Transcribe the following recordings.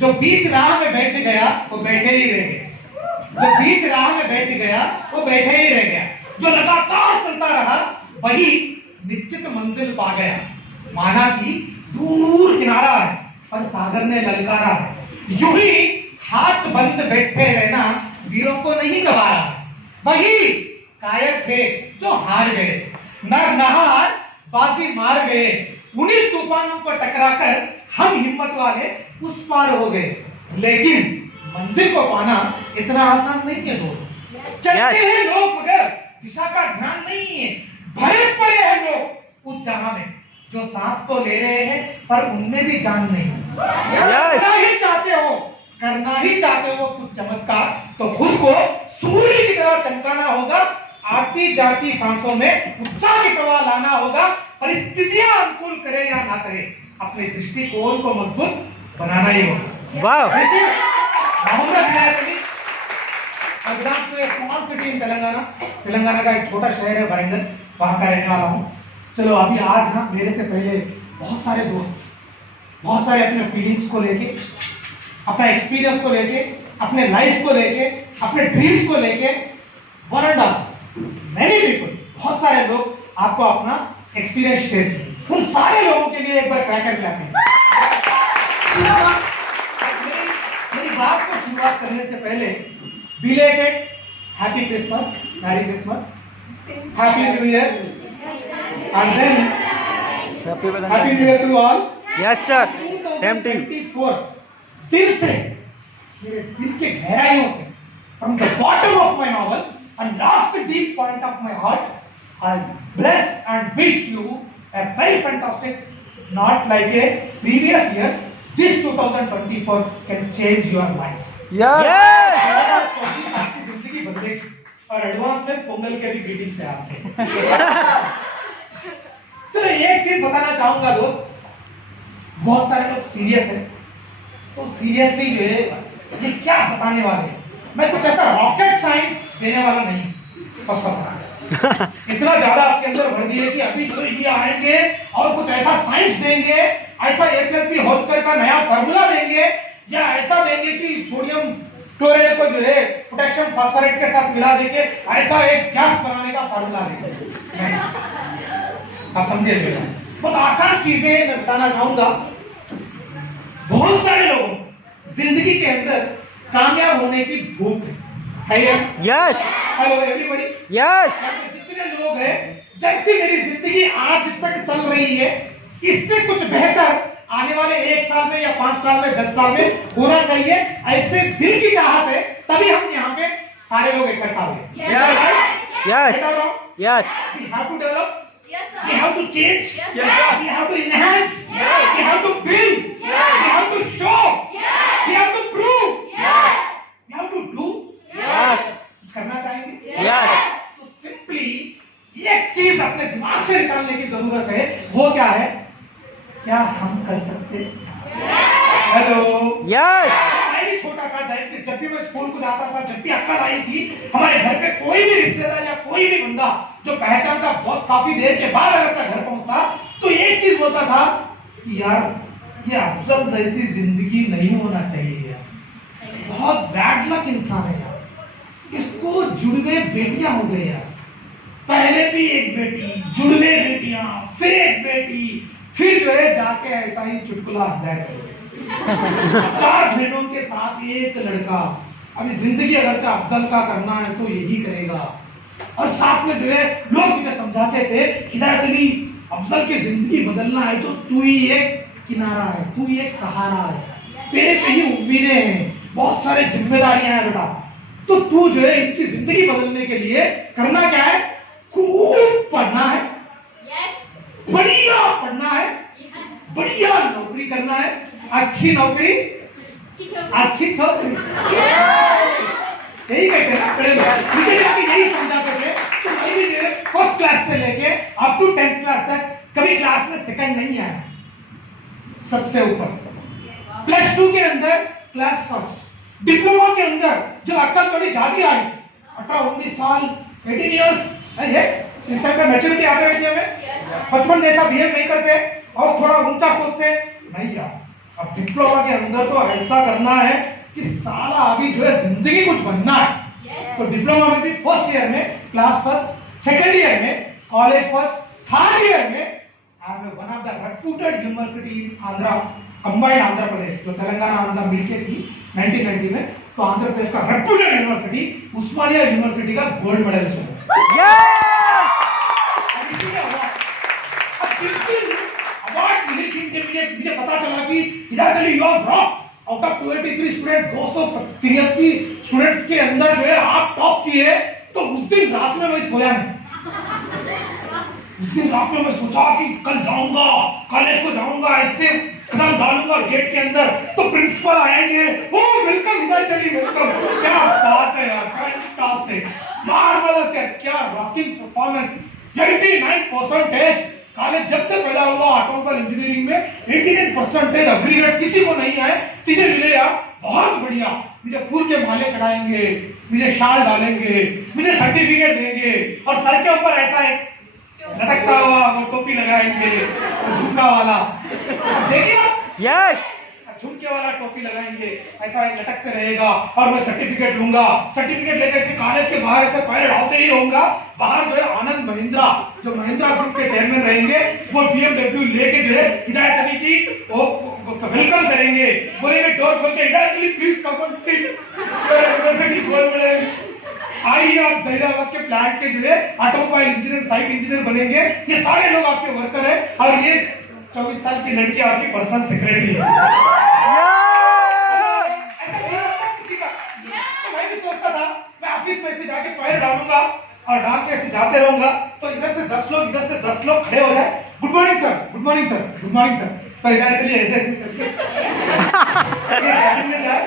जो बीच राह में बैठ गया वो बैठे ही रह गया, जो बीच राह में बैठ गया वो बैठे ही रह गया, जो लगातार चलता रहा वही निश्चित मंजिल पा गया। माना कि दूर किनारा है पर सागर ने ललकारा है, यूं ही हाथ बंद बैठे रहना वीरों को नहीं गवारा। वही कायर थे जो हार गए, नर नहार बाजी मार गए, उन्हीं तूफानों को टकराकर हम हिम्मत वाले उस पार हो गए। लेकिन मंजिल को पाना इतना आसान नहीं है दोस्त। चलते हैं लोग मगर दिशा का ध्यान नहीं है, भरे पड़े हैं लोग उस जहां में जो सांस तो ले रहे हैं पर उनमें भी जान नहीं। करना ही चाहते हो कुछ चमत्कार तो खुद को सूर्य की तरह चमकाना होगा, आती जाती सांसों में उत्साह की प्रवाह लाना होगा। परिस्थितियां अनुकूल करे या ना करे, अपने दृष्टिकोण को मजबूत बनाना ही होगा। वाह! स्मॉल सिटी इन तेलंगाना का एक छोटा शहर है वरंगल, वहां का रहने वाला हूँ। चलो अभी आज ना मेरे से पहले बहुत सारे दोस्त बहुत सारे अपने फीलिंग्स को लेके, अपना एक्सपीरियंस को लेके, अपने लाइफ को लेके, अपने ड्रीम्स को लेके वन एंड मेनी पीपल, बहुत सारे लोग आपको अपना एक्सपीरियंस शेयर किए। उन सारे लोगों के लिए एक बार क्रैकर लाते हैं। मेरी बात को शुरुआत करने से पहले belated happy Christmas, merry Christmas, happy new year and then happy new year to all. Yes sir, same to you. दिल से, मेरे दिल के गहराइयों से, from the bottom of my novel and last deep point of my heart, I bless and wish you a very fantastic, not like a previous year, this 2024 can change your life. Yes! आपकी जिंदगी बदलेगी और advance में पोंगल के भी greeting से आपके। चलो एक चीज बताना चाहूंगा दोस्त, बहुत सारे लोग सीरियस हैं, तो सीरियसली जो है ये क्या बताने वाले हैं, मैं कुछ ऐसा रॉकेट साइंस देने वाला नहीं, बस इतना ज्यादा आपके अंदर भर दिए कि अभी जो ये आएंगे और कुछ ऐसा साइंस देंगे, ऐसा A+B होल स्क्वायर का नया फार्मूला देंगे, या ऐसा देंगे कि सोडियम क्लोराइड को जो है पोटेशियम फास्फोरेट के साथ मिला देंगे, ऐसा एक गैस बनाने का फार्मूला देंगे। आप समझे? बहुत आसान चीजें मैं बताना चाहूंगा। बहुत सारे लोग जिंदगी के अंदर कामयाब होने की भूख है। Yes, hello everybody. यस, जितने लोग हैं, जैसी मेरी जिंदगी आज तक चल रही है, इससे कुछ बेहतर आने वाले 1 साल में या 5 साल में 10 साल में होना चाहिए, ऐसे दिल की चाहत है, तभी हम यहाँ पे सारे लोग इकट्ठा हुए। Yes, yes, we have to develop, Yes, sir. we have to change, Yes, we sir. have to enhance, Yes. we have to build, Yes. we have to show, Yes. we have to prove, Yes. we have to do। Yes, कुछ करना चाहेंगे? Yes, तो simply एक चीज अपने दिमाग से निकालने की जरूरत है, वो क्या है? क्या हम कर सकते? हेलो, यस, मैं भी छोटा था, जब भी मैं स्कूल को जाता था, जब भी अक्कल आई थी, हमारे घर पे कोई भी रिश्तेदार या कोई भी बंदा जो पहचान का बहुत काफी देर के बाद अगर अपना घर पहुंचता तो एक चीज बोलता था कि यार ये अफजल जैसी जिंदगी नहीं होना चाहिए यार, बहुत बैड लक इंसान है यार, इसको जुड़वे बेटियां हो गई यार, पहले भी एक बेटी, जुड़वे बेटियां, फिर एक बेटी, फिर जो है जाके ऐसा ही चुटकुला अध्याय 4 बहनों के साथ एक लड़का। अभी जिंदगी अगर अफजल का करना है तो यही करेगा। और साथ में जो है लोग मुझे समझाते थे, हिदायत अली, अफजल की जिंदगी बदलना है तो तू ही एक किनारा है, तू ही एक सहारा है, तेरे पे ही उम्मीदें हैं, बहुत सारे जिम्मेदारियां हैं बेटा, तो तू जो है इनकी जिंदगी बदलने के लिए करना क्या है? खूब पढ़ना है, बढ़िया पढ़ना है, बढ़िया नौकरी करना है, अच्छी नौकरी, अच्छी छोकरी, यही कहते हैं ना बड़े लोग। मुझे यही समझाते थे, तो मैं भी जो है फर्स्ट क्लास से लेके अप टू 10th क्लास तक कभी क्लास में सेकंड नहीं आया, सबसे ऊपर। प्लस 2 के अंदर क्लास फर्स्ट, डिप्लोमा के अंदर जब अक्ल थोड़ी ज्यादा आई, 18-19 साल, 18 इयर्स है, इस टाइम पे मैच्योरिटी आ गई थी हमें, बचपन जैसा बिहेव नहीं करते और थोड़ा ऊंचा सोचते नहीं यार, अब डिप्लोमा के अंदर तो ऐसा करना है कि साला अभी जो है जिंदगी कुछ बनना है। तो डिप्लोमा में भी फर्स्ट ईयर में क्लास फर्स्ट, सेकेंड ईयर में कॉलेज फर्स्ट, थर्ड ईयर में I am one of the reputed university in Andhra, combined Andhra Pradesh, जो तेलंगाना आंध्रा मिलके थी 1990 में, तो आंध्र प्रदेश का रेप्यूटेड यूनिवर्सिटी उस्मानिया यूनिवर्सिटी का गोल्ड मेडलिस्ट है। अवार्ड मिले कि मुझे पता चला कि इधर you are rock, out of 283 student 283 students के अंदर जो है आप टॉप किए। तो उस दिन रात में मैं सोया नहीं। उस दिन रात में मैं सोचा कि कल जाऊंगा, कॉलेज को जाऊंगा, ऐसे कदम डालूंगा गेट के अंदर तो प्रिंसिपल आएंगे, ओ वेलकम हिमाचली वेलकम। क्या बात है यार, फैंटास्टिक, मार्वेलस यार, क्या रॉकिंग परफॉर्मेंस। 89% कॉलेज जब से पैदा हुआ ऑटोमोबाइल इंजीनियरिंग में 89% अग्रीगेट किसी को नहीं आए, तुझे मिले यार, बहुत बढ़िया। मुझे फूल के माले चढ़ाएंगे, मुझे शाल डालेंगे, मुझे सर्टिफिकेट देंगे और सर के ऊपर ऐसा एक लटकता हुआ वो टोपी लगाएंगे, झुमका वाला, देखिए यस, झुमके वाला टोपी लगाएंगे, ऐसा एक लटकते रहेगा और मैं सर्टिफिकेट लूंगा। सर्टिफिकेट लेकर से कॉलेज के बाहर ऐसे पैर डालते ही होऊंगा। बाहर जो है आनंद महिंद्रा, जो महिंद्रा ग्रुप के चेयरमैन रहेंगे, वो BMW लेके जो है हिदायत अली की वो वेलकम करेंगे, बोलेंगे डोर खोल के हिदायत Ali please come on seat, university gold medal. आइए आप जहीराबाद के प्लांट के जो है ऑटोमोबाइल इंजीनियर, साइट इंजीनियर बनेंगे। ये सारे लोग आपके वर्कर हैं और ये 24 साल की लड़की आपकी पर्सनल सेक्रेटरी है। मैं भी सोचता था मैं ऑफिस में से जाके पैर डालूंगा और डाल के ऐसे जाते रहूंगा तो इधर से 10 लोग, इधर से 10 लोग खड़े हो जाए, good morning sir, good morning sir, good morning sir. तो इधर चलिए ऐसे कैबिन में जाए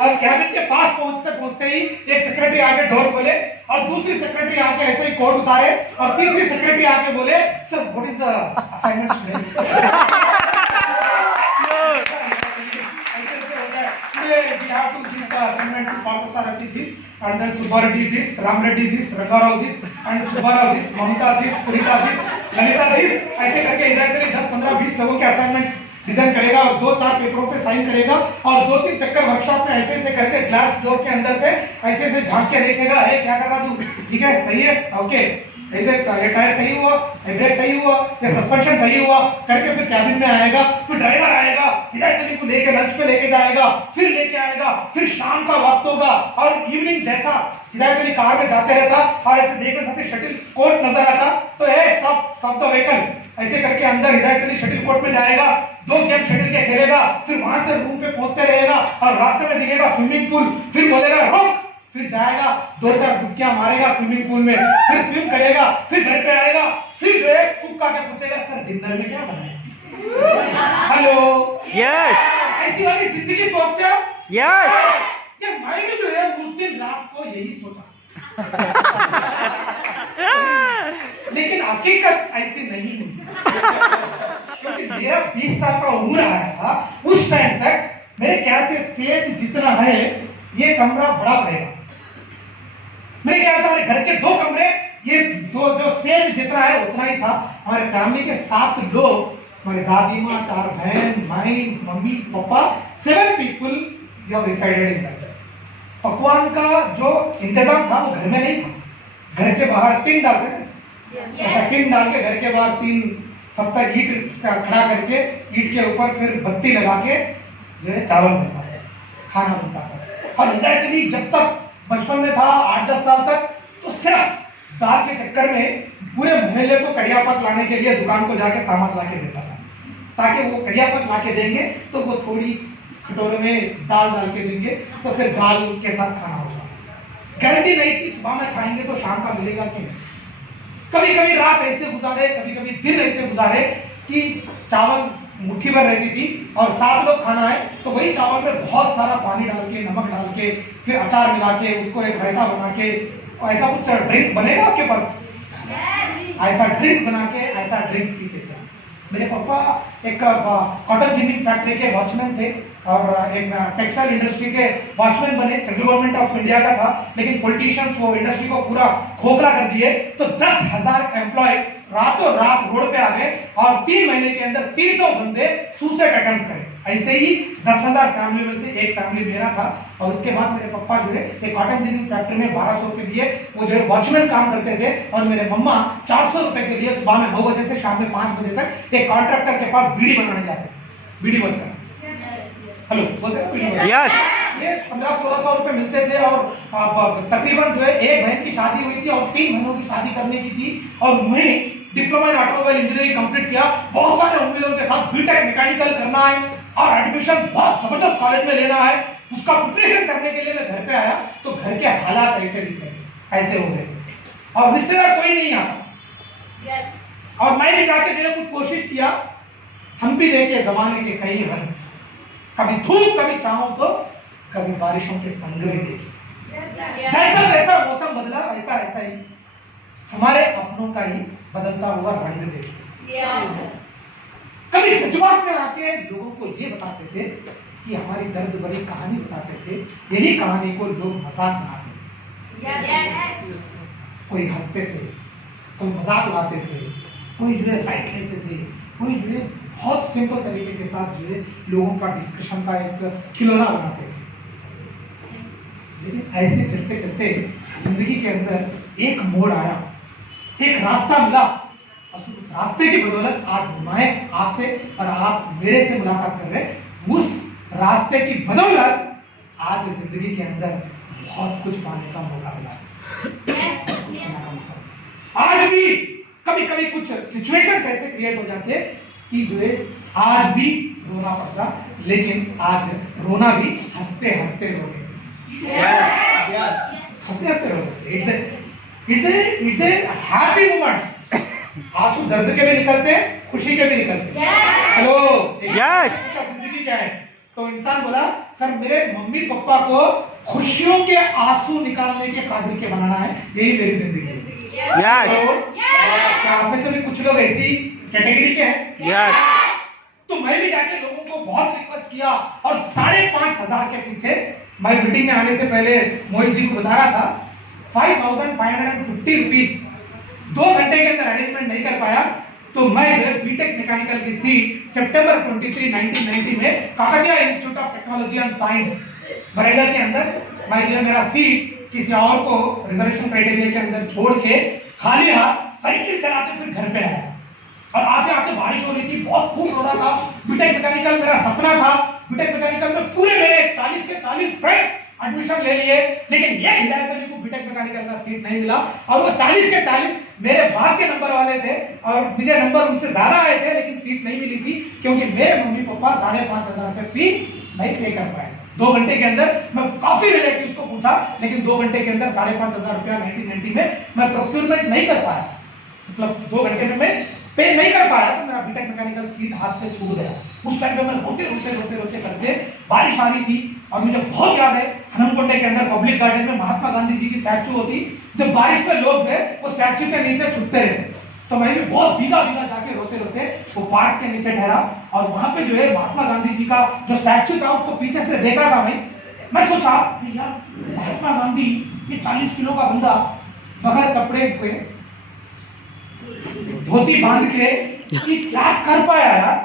और कैबिन के पास पहुंचते ही एक सेक्रेटरी आके डोर खोले और दूसरी सेक्रेटरी आके ऐसे ही कोट उतारे और तीसरी सेक्रेटरी आके बोले sir what is the assignment today. We have to give the assignment to Parthasarathi this, and then Subbareddy this, Ramreddy this, Rangarao this, and Subbarao this, Mamta this, Sunita this, Lalita this, ऐसे करके इधर करीब 10, 15, 20 लोगों के assignments design करेगा और 2-4 पेपरों पे साइन करेगा और 2-3 चक्कर वर्कशॉप में ऐसे ऐसे करके ग्लास डोर के अंदर से ऐसे ऐसे झांक के देखेगा, अरे क्या कर रहा तू, ठीक है, सही है, ओके, ऐसे ये टायर सही हुआ, ब्रेक सही हुआ, ये सस्पेंशन सही हुआ करके फिर कैबिन में आएगा, फिर ड्राइवर आएगा, हिदायत अली को लेके लंच पे लेके जाएगा, फिर लेके आएगा, फिर शाम का वक्त होगा और इवनिंग जैसा हिदायत अली कार में जाते रहता और ऐसे देखने साथ शटल कोर्ट नजर आता तो स्टॉप द व्हीकल ऐसे करके अंदर हिदायत अली शटल कोर्ट में जाएगा, 2 गेम शटल के खेलेगा, फिर वहां से रूम पे पहुंचते रहेगा और रास्ते में दिखेगा स्विमिंग पूल, फिर बोलेगा रोक, फिर जाएगा 2-4 डुबकियां मारेगा स्विमिंग पूल में, फिर स्विम करेगा, फिर घर पे आएगा, फिर जो है चुपका के पूछेगा सर डिनर में क्या बनाया, हेलो यस, ऐसी वाली जिंदगी सोचते हो? यस, ये मैंने जो है उस दिन रात को यही सोचा। लेकिन हकीकत ऐसी नहीं हुई क्योंकि मेरा 20 साल का उम्र आया था उस टाइम तक मेरे ख्याल से स्टेज जितना है ये कमरा बड़ा पड़ेगा। मेरे ख्याल से हमारे घर के 2 कमरे, ये जो स्टेज जितना है उतना ही था। हमारे फैमिली के 7 लोग, हमारे दादी माँ, 4 बहन, माई, मम्मी, पापा, 7 people you have resided in that. पकवान का जो इंतजाम था वो घर में नहीं था, घर के बाहर टीन डालते थे, टीन डाल के घर के बाहर 3 सप्ताह ईट खड़ा करके ईट के ऊपर फिर बत्ती लगा के जो है चावल बनता है, खाना बनता है। और हिदायत अली जब तक बचपन में था 8-10 साल तक तो सिर्फ दाल के चक्कर में पूरे मोहल्ले को कड़ियापत लाने के लिए दुकान को जाके सामान ला के देता था, ताकि वो कड़ियापत ला के देंगे तो वो थोड़ी कटोरे में दाल डाल के देंगे तो फिर दाल के साथ खाना होगा। गारंटी नहीं थी सुबह में खाएंगे तो शाम का मिलेगा कि नहीं। कभी कभी रात ऐसे गुजारे, कभी कभी दिन ऐसे गुजारे कि चावल मुट्ठी भर रहती थी और 7 लोग खाना है तो वही चावल में बहुत सारा पानी डाल के, नमक डाल के, फिर अचार मिला के उसको एक रायता बना के ऐसा कुछ ड्रिंक बनेगा आपके पास, ऐसा ड्रिंक बना के ऐसा ड्रिंक पीते थे। मेरे पापा एक कॉटन जिनिंग फैक्ट्री के वॉचमैन थे और एक टेक्सटाइल इंडस्ट्री के वॉचमैन बने। सेंट्रल गवर्नमेंट ऑफ इंडिया का था लेकिन पॉलिटिशियंस वो इंडस्ट्री को पूरा खोखला कर दिए तो 10,000 एम्प्लॉय रातों रात रोड पे आ गए और 3 महीने के अंदर 300 बंदे सुसाइड अटेम्प्ट करे। ऐसे ही 10,000 फैमिली में से एक फैमिली मेरा था। और उसके बाद मेरे पापा जो है एक कॉटन जिनिंग फैक्ट्री में 1200 रुपए दिए, वो जो है वॉचमैन काम करते थे। और मेरे मम्मा 400 रुपए के लिए सुबह में 9 बजे से शाम में 5 बजे तक एक कॉन्ट्रैक्टर के पास बीड़ी बनाने जाते थे। बीड़ी बनकर हेलो बोलते हैं बीड़ी बनकर। यस ये 1500-1600 रुपए मिलते थे। और तकरीबन जो है एक बहन की शादी हुई थी और 3 बहनों की शादी करने की थी। और मैं diploma in automobile engineering complete किया। बहुत सारे उम्मीदों के साथ बीटेक मैकेनिकल करना है और एडमिशन बहुत जबरदस्त कॉलेज में लेना है। उसका प्रिपरेशन करने के लिए मैं घर पे आया तो घर के हालात ऐसे दिखे, ऐसे हो गए और रिश्तेदार कोई नहीं आता। और मैं भी जाके मैंने कुछ कोशिश किया। हम भी देखे जमाने के कई रंग, कभी धूप कभी छांव तो कभी बारिशों के संगमे देखे। जैसा जैसा मौसम बदला ऐसा ऐसा ही हमारे अपनों का ही बदलता हुआ रंग देखे। कभी जज्बात में आके लोगों को ये बताते थे कि हमारी दर्द भरी कहानी बताते थे। यही कहानी को लोग मजाक बनाते थे। कोई हंसते थे, कोई मजाक उड़ाते थे, कोई जो है लाइट लेते थे, कोई जो है बहुत सिंपल तरीके के साथ जो है लोगों का डिस्कशन का एक खिलौना बनाते थे। लेकिन ऐसे चलते चलते जिंदगी के अंदर एक मोड़ आया, एक रास्ता मिला। और उस रास्ते की बदौलत आज मैं आपसे और आप मेरे से मुलाकात कर रहे। उस रास्ते की बदौलत आज जिंदगी के अंदर बहुत कुछ पाने का मौका मिला। आज भी कभी कभी कुछ सिचुएशंस ऐसे क्रिएट हो जाते हैं कि जो है आज भी रोना पड़ता, लेकिन आज रोना भी हंसते हंसते रोगे। हंसते हंसते रोगे। It's a happy moments. आंसू दर्द के भी निकलते हैं, खुशी के भी निकलते हैं। हेलो यस जिंदगी क्या है? तो इंसान बोला सर मेरे मम्मी पापा को खुशियों के आंसू निकालने के काबिल के बनाना है, यही मेरी जिंदगी है। यस क्या आप में से भी कुछ लोग ऐसी कैटेगरी के हैं? यस तो मैं भी जाके लोगों को बहुत रिक्वेस्ट किया और 5,500 के पीछे मैं मीटिंग में आने से पहले मोहित जी को बता रहा था 5,550 रुपीस 2 घंटे के अंदर अरेंजमेंट नहीं कर पाया। तो मैं बीटेक मैकेनिकल की सीट सितंबर 23, 1990 में Kakatiya institute of technology and science Warangal के अंदर मैं जो मेरा सीट किसी और को रिजर्वेशन क्राइटेरिया के अंदर छोड़ के खाली हाथ साइकिल चलाते फिर घर पे आया। और आते आते बारिश हो रही थी, बहुत खूब हो रहा था। बीटेक मैकेनिकल मेरा सपना था। बीटेक मैकेनिकल में पूरे मेरे 40 के 40 फ्रेंड्स एडमिशन ले लिए, लेकिन ये हिदायत अली को बीटेक मैकेनिकल का सीट नहीं मिला। और वो 40 के 40 मेरे भाग के नंबर वाले थे और मुझे नंबर उनसे ज्यादा आए थे, लेकिन सीट नहीं मिली थी क्योंकि मेरे मम्मी पापा 5,500 रुपए फी नहीं पे कर पाए। 2 घंटे के अंदर मैं काफी रिलेटिव्स को पूछा, लेकिन 2 घंटे के अंदर 5,500 रुपया 1990 में मैं प्रोक्योरमेंट नहीं कर पाया। मतलब 2 घंटे में मैं पे नहीं कर पाया तो मेरा बीटेक मैकेनिकल सीट हाथ से छूट गया। उस टाइम पे मैं रोते करते बारिश आ रही थी और मुझे बहुत याद है हनमकोंडे के अंदर पब्लिक गार्डन में महात्मा गांधी जी की स्टैचू होती। जब बारिश में लोग थे वो स्टैचू के नीचे छुपते रहते, तो मैं भी बहुत भीगा जाके रोते वो पार्क के नीचे ठहरा और वहां पे जो है महात्मा गांधी जी का जो स्टैचू था उसको पीछे से देख रहा था। मैं सोचा यार महात्मा गांधी ये 40 किलो का बंदा बगैर कपड़े के धोती बांध के ये क्या कर पाया यार।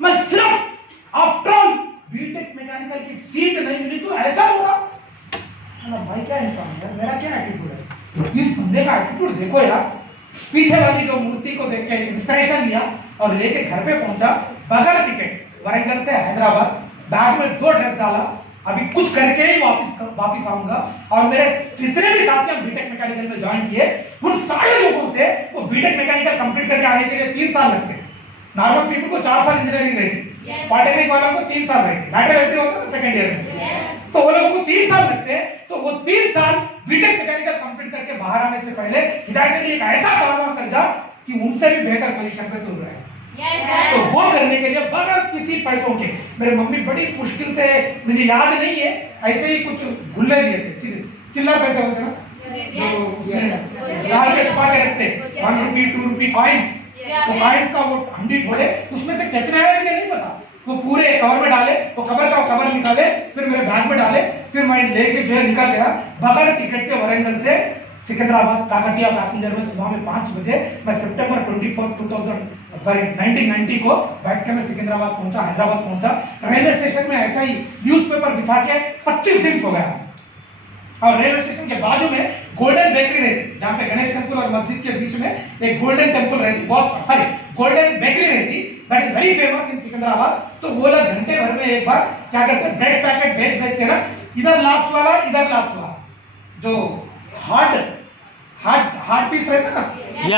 मैं सिर्फ आफ्टर ऑल बीटेक मैकेनिकल की सीट नहीं मिली तो ऐसा हो रहा। भाई क्या इंसान है, मेरा क्या एटीट्यूड है। इस बंदे का एटीट्यूड देखो यार। पीछे वाली जो मूर्ति को देख के इंस्पिरेशन लिया और लेके घर पे पहुंचा बगैर टिकट वरंगल से हैदराबाद। बैग में 2 ड्रेस डाला, अभी कुछ करके ही वापिस आऊंगा। और मेरे जितने भी साथी हम बीटेक मैकेनिकल में ज्वाइन किए उन सारे लोगों से वो बीटेक मैकेनिकल कंप्लीट करके आने के लिए 3 साल लगते हैं। नॉर्मल पीपल को 4 साल इंजीनियरिंग रहती, पॉलिटेक्निक वालों को 3 साल रहती, बैटल एंट्री होता है सेकंड ईयर में। तो वो लोगों को 3 साल लगते हैं। तो वो 3 साल बीटेक मैकेनिकल कंप्लीट करके बाहर आने से पहले हिदायत अली एक ऐसा काम कर जा कि उनसे भी बेहतर पोजीशन पे तुल रहे हैं। तो वो करने के लिए बगैर किसी पैसों के मेरे मम्मी बड़ी मुश्किल से, मुझे याद नहीं है, ऐसे ही कुछ गुल्ले दिए थे, चिल्लर पैसे होते ना लाल के छुपा के रखते 1 रुपी 2 रुपी कॉइन्स। तो कॉइन्स का वो हंडी फोड़े, उसमें से कितने आए मुझे नहीं पता। वो पूरे कवर में डाले, वो कवर निकाले, फिर मेरे बैग में डाले, फिर मैं लेके जो है निकल गया बगैर टिकट के वरंगल से सिकंदराबाद काकटिया पैसेंजर में सुबह में 5 बजे मैं सितंबर 1990 को बैठ के मैं सिकंदराबाद पहुंचा, हैदराबाद पहुंचा। रेलवे स्टेशन में ऐसा ही न्यूज़पेपर बिछा के 25 दिन सो गया। और रेलवे स्टेशन के बाजू में गोल्डन बेकरी रहती, जहाँ पे गणेश टेम्पल और मस्जिद के बीच में एक गोल्डन टेम्पल रहती, बहुत सॉरी गोल्डन बेकरी रहती, that is very famous in Secunderabad. तो वो लोग घंटे भर में एक बार क्या करते हैं, ब्रेड पैकेट बेच के ना, इधर लास्ट वाला इधर लास्ट वाला, जो हार्ड पीस रहता है ना,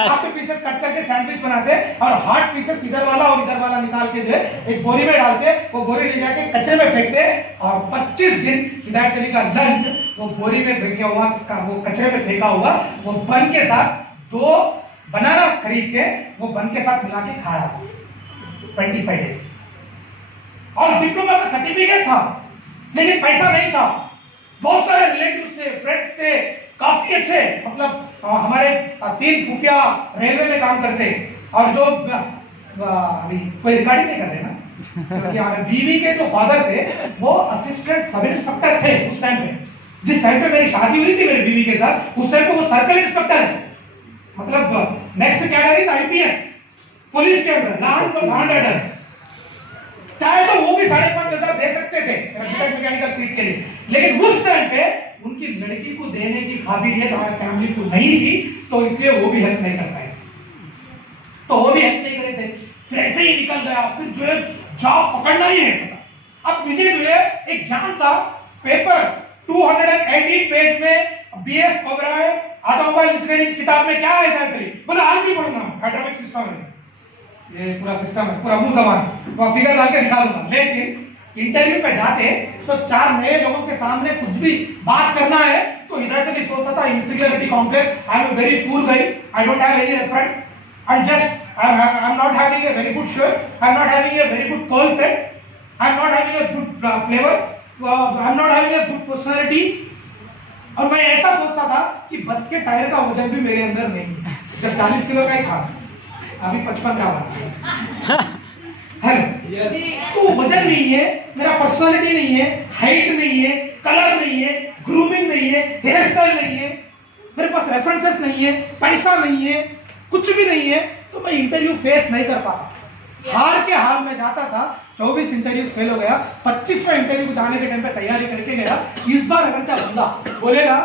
हाफ पीसेस कट करके सैंडविच बनाते हैं और हार्ड पीसेस इधर वाला और इधर वाला निकाल के जो है एक बोरी में डालते, वो बोरी ले जाके कचरे में फेंकते और 25 दिन हिदायत अली का लंच वो बोरी में फेंका हुआ, वो कचरे में फेंका हुआ वो बन के साथ 2 बनाना खरीद के वो बन के साथ मिला के खाया 25 डेज। और डिप्लोमा का सर्टिफिकेट था लेकिन पैसा नहीं था। बहुत सारे रिलेटिव्स थे, फ्रेंड्स थे, काफी अच्छे, मतलब हमारे 3 फूफिया रेलवे में काम करते और जो अभी कोई रिकॉर्डिंग नहीं कर रहे ना, क्योंकि हमारे बीवी के जो फादर थे वो असिस्टेंट सब इंस्पेक्टर थे उस टाइम पे। जिस टाइम पे मेरी शादी हुई थी मेरी बीवी के साथ, उस टाइम पे वो सर्कल इंस्पेक्टर है, मतलब next cadre is IPS police के अंदर, लॉ एंड ऑर्डर। चाहे तो वो भी 5,500 दे सकते थे मैकेनिकल सीट के लिए, लेकिन उस टाइम पे उनकी लड़की को देने की काबिलियत हमारी फैमिली को नहीं थी, तो इसलिए वो भी हेल्प नहीं कर पाए, तो वो भी हेल्प नहीं करे थे। फिर ऐसे ही निकल गया, फिर जो है जॉब पकड़ना ही है। अब मुझे जो है एक ज्ञान था, पेपर 218 पेज में बीएस ओबराय ऑटोमोबाइल इंजीनियरिंग किताब में क्या है, बोला आज भी पढ़ूंगा, हाइड्रोलिक सिस्टम है, ये पूरा सिस्टम है, पूरा मुंह जबान, वो फिगर डाल के दिखा दूंगा। लेकिन इंटरव्यू पे जाते तो 4 नए लोगों के सामने कुछ भी बात करना है तो हिदायत अली सोचता था inferiority complex, I am a very poor guy, I don't have any reference, and just I am not having a very good shirt, I am not having a very good curl set, I am not having a good flavour, I am not having a good personality. और मैं ऐसा सोचता था कि बस के tyre का वजन भी मेरे अंदर नहीं है, जब 40 किलो का ही था, अभी 55 का हुआ है। तो वजन नहीं है, मेरा पर्सनालिटी नहीं है, हाइट नहीं है, कलर नहीं है, ग्रूमिंग नहीं है, हेयर स्टाइल नहीं है, मेरे पास रेफरेंसेस नहीं है, पैसा नहीं है, कुछ भी नहीं है, तो मैं इंटरव्यू फेस नहीं कर पाता। हार के हाल में जाता था, 24 इंटरव्यू फेल हो गया, 25वां इंटरव्यू जाने के टाइम पे तैयारी करके गया। इस बार अगर क्या बंदा बोलेगा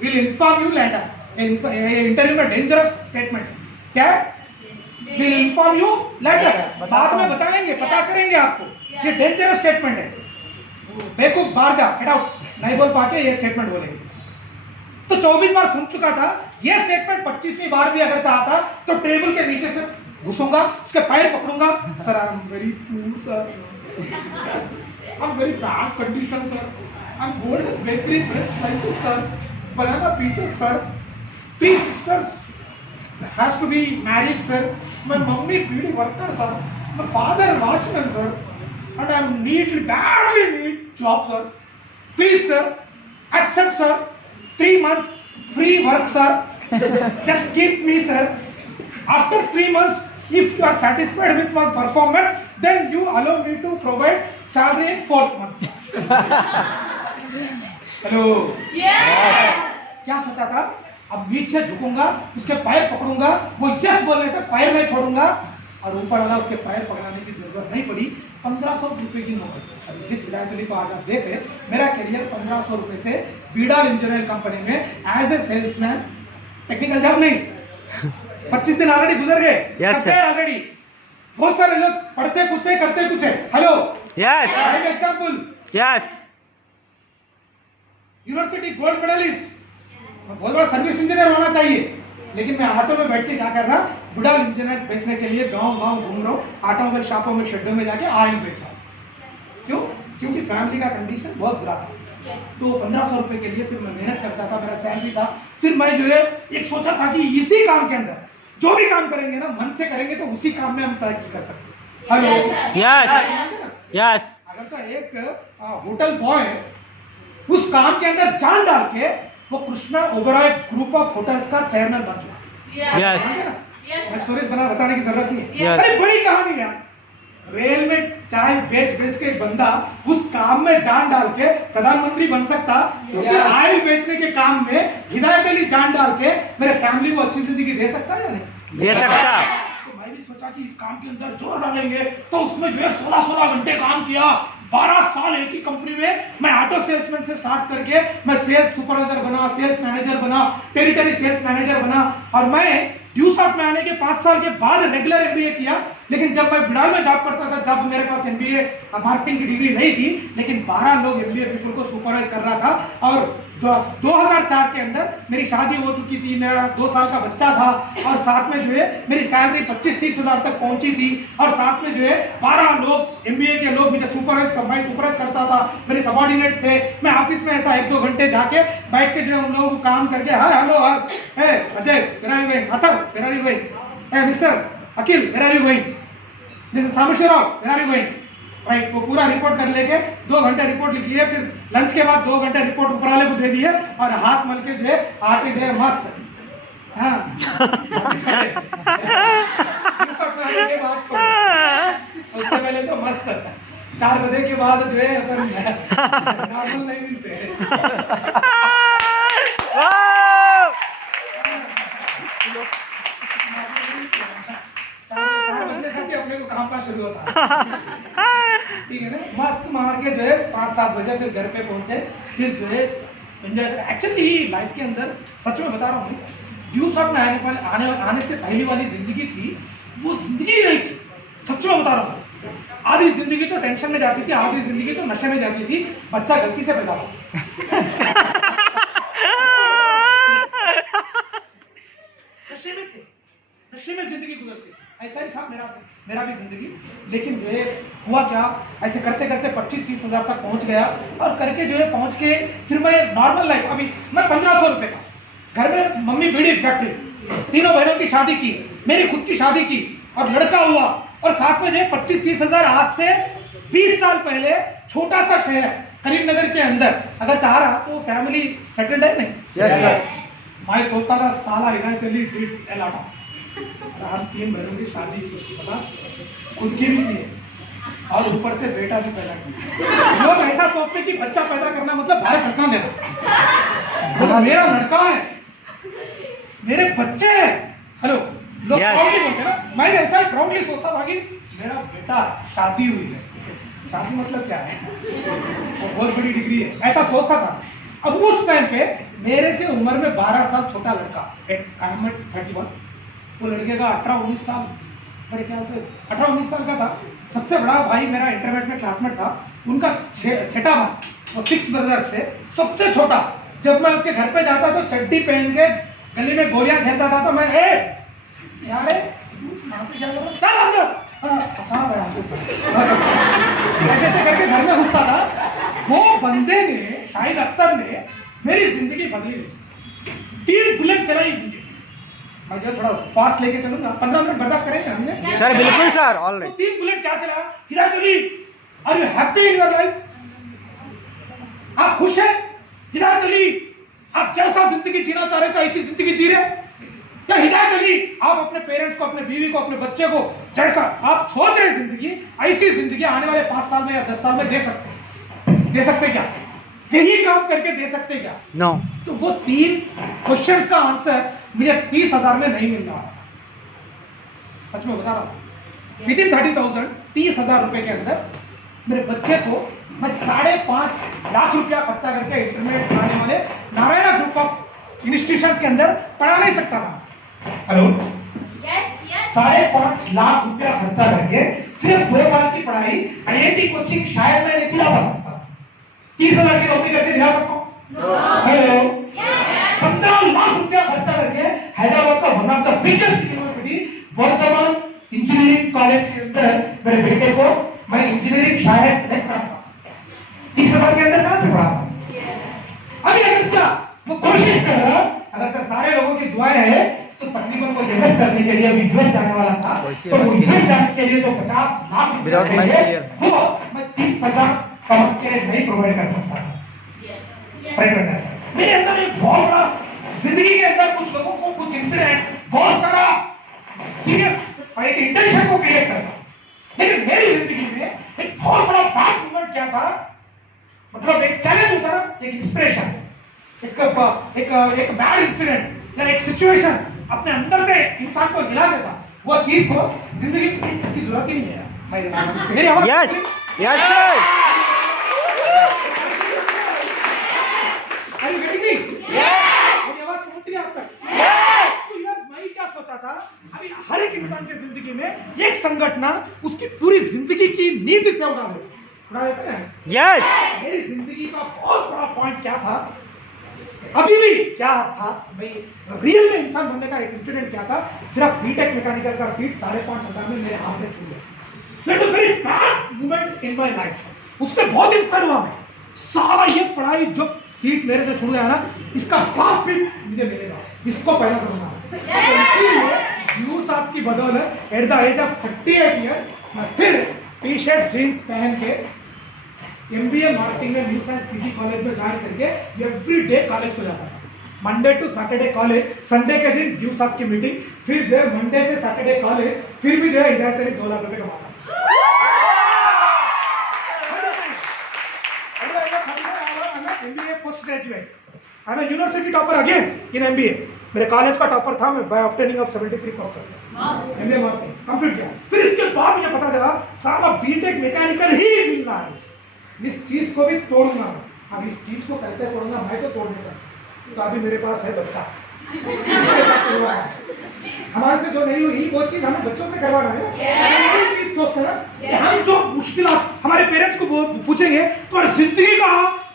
will inform you later, interview में डेंजरस स्टेटमेंट क्या है, विल इन्फॉर्म यू लेटर, बाद में बताएंगे, पता करेंगे आपको, ये डेंजरस स्टेटमेंट है, बेवकूफ बाहर जा, गेट आउट, नहीं बोल पाते ये स्टेटमेंट बोलेंगे। तो 24 बार सुन चुका था ये स्टेटमेंट, 25वीं बार भी अगर चाहता तो टेबल के नीचे से घुसूंगा, उसके पैर पकड़ूंगा, sir I am very poor sir, I am very bad condition sir, I am gold bakery bread slices sir, banana pieces sir, 3 sisters has to be married sir, my mummy beauty worker sir, my father watchman sir, and I badly need job sir, please sir accept sir, 3 months free work sir, just keep me sir, after 3 months if you are satisfied with my performance then you allow me to provide salary in 4th month. Hello क्या सोचा था, अब नीचे झुकूंगा, उसके पैर पकड़ूंगा, वो yes बोलने तक पैर नहीं छोड़ूंगा, और ऊपर वाला उसके पैर पकड़ाने की जरूरत नहीं पड़ी। 1500 रुपए की नौकरी, जिस हिदायत अली को आज आप देख रहे, मेरा करियर 1500 रुपए से बीडाल इंजीनियरिंग कंपनी में as a salesman, technical job नहीं, 25 दिन ऑलरेडी गुजर गए ऑलरेडी। बहुत सारे लोग पढ़ते कुछ है करते कुछ है। Hello yes example, yes university gold medallist, बहुत बड़ा सर्विस इंजीनियर होना चाहिए, लेकिन मैं ऑटो में बैठ के क्या कर रहा, बुडाल इंजीनियर बेचने के लिए गांव गांव घूम रहा हूँ, ऑटोमोबाइल शॉपों में शेडों में जाके ऑयल बेच रहा हूँ। क्यों? क्योंकि फैमिली का कंडीशन बहुत बुरा था। तो 1500 रुपए के लिए फिर मैं मेहनत करता था, मेरा सैलरी था। फिर मैं जो है एक सोचा था कि इसी काम के अंदर जो भी काम करेंगे ना, मन से करेंगे तो उसी काम में हम तरक्की कर सकते हैं। हेलो यस यस, अगर तो एक होटल बॉय उस काम के अंदर जान डाल के वो Krishna Oberoi group of hotels का चेयरमैन बन चुका। यस मैं स्टोरीज बताने की जरूरत नहीं है। Yes. अरे बड़ी कहानी है, रेल में चाय बेच बेच के बंदा उस काम में जान डाल के प्रधानमंत्री बन सकता, तो फिर ऑयल बेचने के काम में हिदायत अली जान डाल के मेरे फैमिली को अच्छी जिंदगी दे सकता है या नहीं दे सकता। तो मैं भी सोचा कि इस काम के अंदर जोर डालेंगे, तो उसमें जो है 16-16 घंटे काम किया, 12 साल एक ही कंपनी में। मैं ऑटो सेल्समैन से स्टार्ट करके मैं सेल्स सुपरवाइजर बना, सेल्स मैनेजर बना, टेरिटरी सेल्स मैनेजर बना, और मैं ड्यूसॉफ्ट में आने के 5 साल के बाद रेगुलर एमबीए किया। लेकिन जब मैं बिडाल में जॉब करता था, जब मेरे पास एमबीए मार्केटिंग की डिग्री नहीं थी, लेकिन 12 लोग एमबीए पीपल को सुपरवाइज कर रहा था। और 2004 के अंदर मेरी शादी हो चुकी थी, मेरा 2 साल का बच्चा था, और साथ में जो है मेरी सैलरी 25-30 हजार तक पहुंची थी, और साथ में जो है 12 लोग एमबीए के लोग मुझे सुपरवाइज करता था, मेरे सबॉर्डिनेट्स थे। मैं ऑफिस में ऐसा 1-2 घंटे जाके बैठ के जो है उन लोगों को काम करके, hi hello Ajay where are you going, अतर where are you going, mister Akhil where are you going, mister Sameshwarrao where are you going, right. वो पूरा रिपोर्ट कर लेके 2 घंटे रिपोर्ट लिख लिए, फिर लंच के बाद 2 घंटे रिपोर्ट ऊपर वाले को दे दिए, और हाथ मल के जो है आके जो है मस्त, हाँ उससे पहले तो मस्त 4 बजे के बाद जो है अपन नॉर्मल नहीं मिलते। अपने को काम का शुरू होता, ठीक है ना, मस्त मार के जो है 5-7 बजे फिर घर पे पहुंचे, फिर जो है एंजॉय। एक्चुअली लाइफ के अंदर सच में बता रहा हूँ, ड्यूसॉफ्ट में आने से पहली वाली जिंदगी थी, वो जिंदगी नहीं थी, सच में बता रहा हूँ। आधी जिंदगी तो टेंशन में जाती थी, आधी जिंदगी तो नशे में जाती थी, बच्चा गलती से पैदा हुआ। नशे में जिंदगी गुजरती, ऐसा ही था मेरा भी जिंदगी। लेकिन जो है हुआ क्या, ऐसे करते करते 25-30 हजार तक पहुंच गया, और करके जो है पहुंच के फिर मैं नॉर्मल लाइफ, अभी मैं 1500 रुपए का घर में, मम्मी बीड़ी फैक्ट्री, 3 बहनों की शादी की, मेरी खुद की शादी की, और लड़का हुआ, और साथ में जो है 25-30 हजार। आज से 20 साल पहले छोटा सा शहर करीमनगर के अंदर अगर चाह रहा तो फैमिली सेटल्ड है नहीं। मैं सोचता था साला हिदायत Ali did a lot of, हम 3 बहनों की शादी की, पता खुद की भी की, और ऊपर से बेटा भी पैदा किया। लोग ऐसा सोचते कि बच्चा पैदा करना मतलब भारत रत्न लेना, तो मेरा लड़का है, मेरे बच्चे हैं, हेलो लोग प्राउडली बोलते ना, मैं ऐसा ही प्राउडली सोचता था कि मेरा बेटा, शादी हुई है, शादी मतलब क्या है, वो बहुत बड़ी डिग्री है, ऐसा सोचता था। अब उस टाइम पे मेरे से उम्र में 12 साल छोटा लड़का, 31, वो लड़के का 18-19 साल, मेरे ख्याल से 18-19 साल का था। सबसे बड़ा भाई मेरा इंटरमीडिएट में क्लासमेट था, उनका छठा भाई, वो 6 ब्रदर्स थे, सबसे छोटा। जब मैं उसके घर पे जाता तो चड्डी पहन के गली में गोलियां खेलता था, तो मैं यार चल अंदर, ऐसे करके घर में घुसता था। वो बंदे ने, शाहिद अख्तर ने मेरी जिंदगी बदली दी। 3 बुलेट चलाई मुझे, मैं जो थोड़ा फास्ट लेके चलूंगा, 15 मिनट बर्दाश्त करेंगे हमने सर? बिल्कुल सर, ऑलराइट। 3 बुलेट क्या चला, Hidayat Ali are you happy in your life, आप खुश हैं हिदायत अली, आप जैसा जिंदगी जीना चाह रहे थे ऐसी जिंदगी जी रहे क्या हिदायत अली? आप अपने पेरेंट्स को, अपने बीवी को, अपने बच्चे को जैसा आप सोच रहे जिंदगी, ऐसी जिंदगी आने वाले 5 साल में या 10 साल में दे सकते क्या? यही काम करके दे सकते क्या? नो। तो वो 3 क्वेश्चन का आंसर मुझे 30 हजार में नहीं मिल रहा, सच में बता रहा हूँ। विदिन 30,000, 30 हजार रुपए के अंदर मेरे बच्चे को मैं 5.5 लाख रुपया खर्चा करके इंटरमीडिएट पढ़ाने वाले नारायणा ग्रुप ऑफ इंस्टीट्यूशन के अंदर पढ़ा नहीं सकता था। हेलो, 5.5 लाख रुपया खर्चा करके सिर्फ 2 साल की पढ़ाई आईआईटी कोचिंग शायद मैं नहीं दिला सकता। 30 हजार की नौकरी करके दिला सकता हूँ? हेलो, 15 लाख रुपया खर्चा करके हैदराबाद का one of the biggest university Vardhaman engineering college के अंदर मेरे बेटे को मैं इंजीनियरिंग शायद नहीं पढ़ाता, 30 हजार के अंदर कहां से पढ़ाता? अभी अगर वो कोशिश कर रहा, अगर सारे लोगों की दुआएं हैं तो तकरीबन को इन्वेस्ट करने के लिए यूएस जाने वाला था, तो यूएस जाने के लिए तो 50 लाख रुपया वो मैं 30 हजार कम के नहीं प्रोवाइड कर सकता। मेरे अंदर एक बहुत बड़ा, जिंदगी के अंदर कुछ लोगों को कुछ इंसिडेंट बहुत सारा सीरियस और एक इंटेंशन को क्रिएट करना, लेकिन मेरी जिंदगी में एक बहुत बड़ा बैड मोमेंट क्या था, मतलब एक चैलेंज होता है ना, एक इंस्पिरेशन, एक बैड इंसिडेंट या एक सिचुएशन अपने अंदर से इंसान को हिला देता, वो चीज को जिंदगी में इसकी जरूरत ही नहीं है। मेरी आवाज yes yes sir Are you getting me? मेरी आवाज पहुंच रही है आप तक? तो यार मैं क्या सोचा था, अभी हर एक इंसान की जिंदगी में एक संगठन उसकी पूरी जिंदगी की नींद से उड़ा देता है। यस मेरी जिंदगी का बहुत बड़ा पॉइंट क्या था, अभी भी क्या था भाई, रियल में इंसान बनने का एक इंसिडेंट क्या था, सिर्फ बीटेक मैकेनिकल का सीट 5,500 में मेरे हाथ में छूट गया। That was very bad moment in my life. उससे बहुत इंस्पायर हुआ मैं, सारा ये पढ़ाई जो सीट मेरे से छूट गया ना, इसका बाप भी मुझे मिलेगा, इसको पहला करूंगा। इसीलिए यूं साहब की बदौलत at the age of 38 year मैं फिर टी शर्ट जींस पहन के MBA मार्केटिंग में न्यू साइंस पीजी कॉलेज में ज्वाइन करके एवरी डे कॉलेज को जाता था। Monday to Saturday college, Sunday के दिन ड्यू साहब की मीटिंग, फिर जो है मंडे से सैटरडे कॉलेज, फिर भी जो है इधर तेरे 2 लाख रुपए कमाता। MBA post graduate, I am university topper again in MBA। मेरे कॉलेज का टॉपर था मैं by obtaining of 73%। MBA marketing complete किया। फिर इसके बाद मुझे पता चला सारा बीटेक मैकेनिकल ही मिलना है, इस चीज को भी तोड़ूंगा। अब इस चीज को कैसे तोड़ूंगा, मैं तो तोड़ नहीं सकता। तो अभी मेरे पास है बच्चा, हमारे से जो नहीं हुई वो चीज हमें बच्चों से करवाना है। चीज सोचते ना कि हम जो मुश्किल हमारे पेरेंट्स को पूछेंगे तो जिंदगी का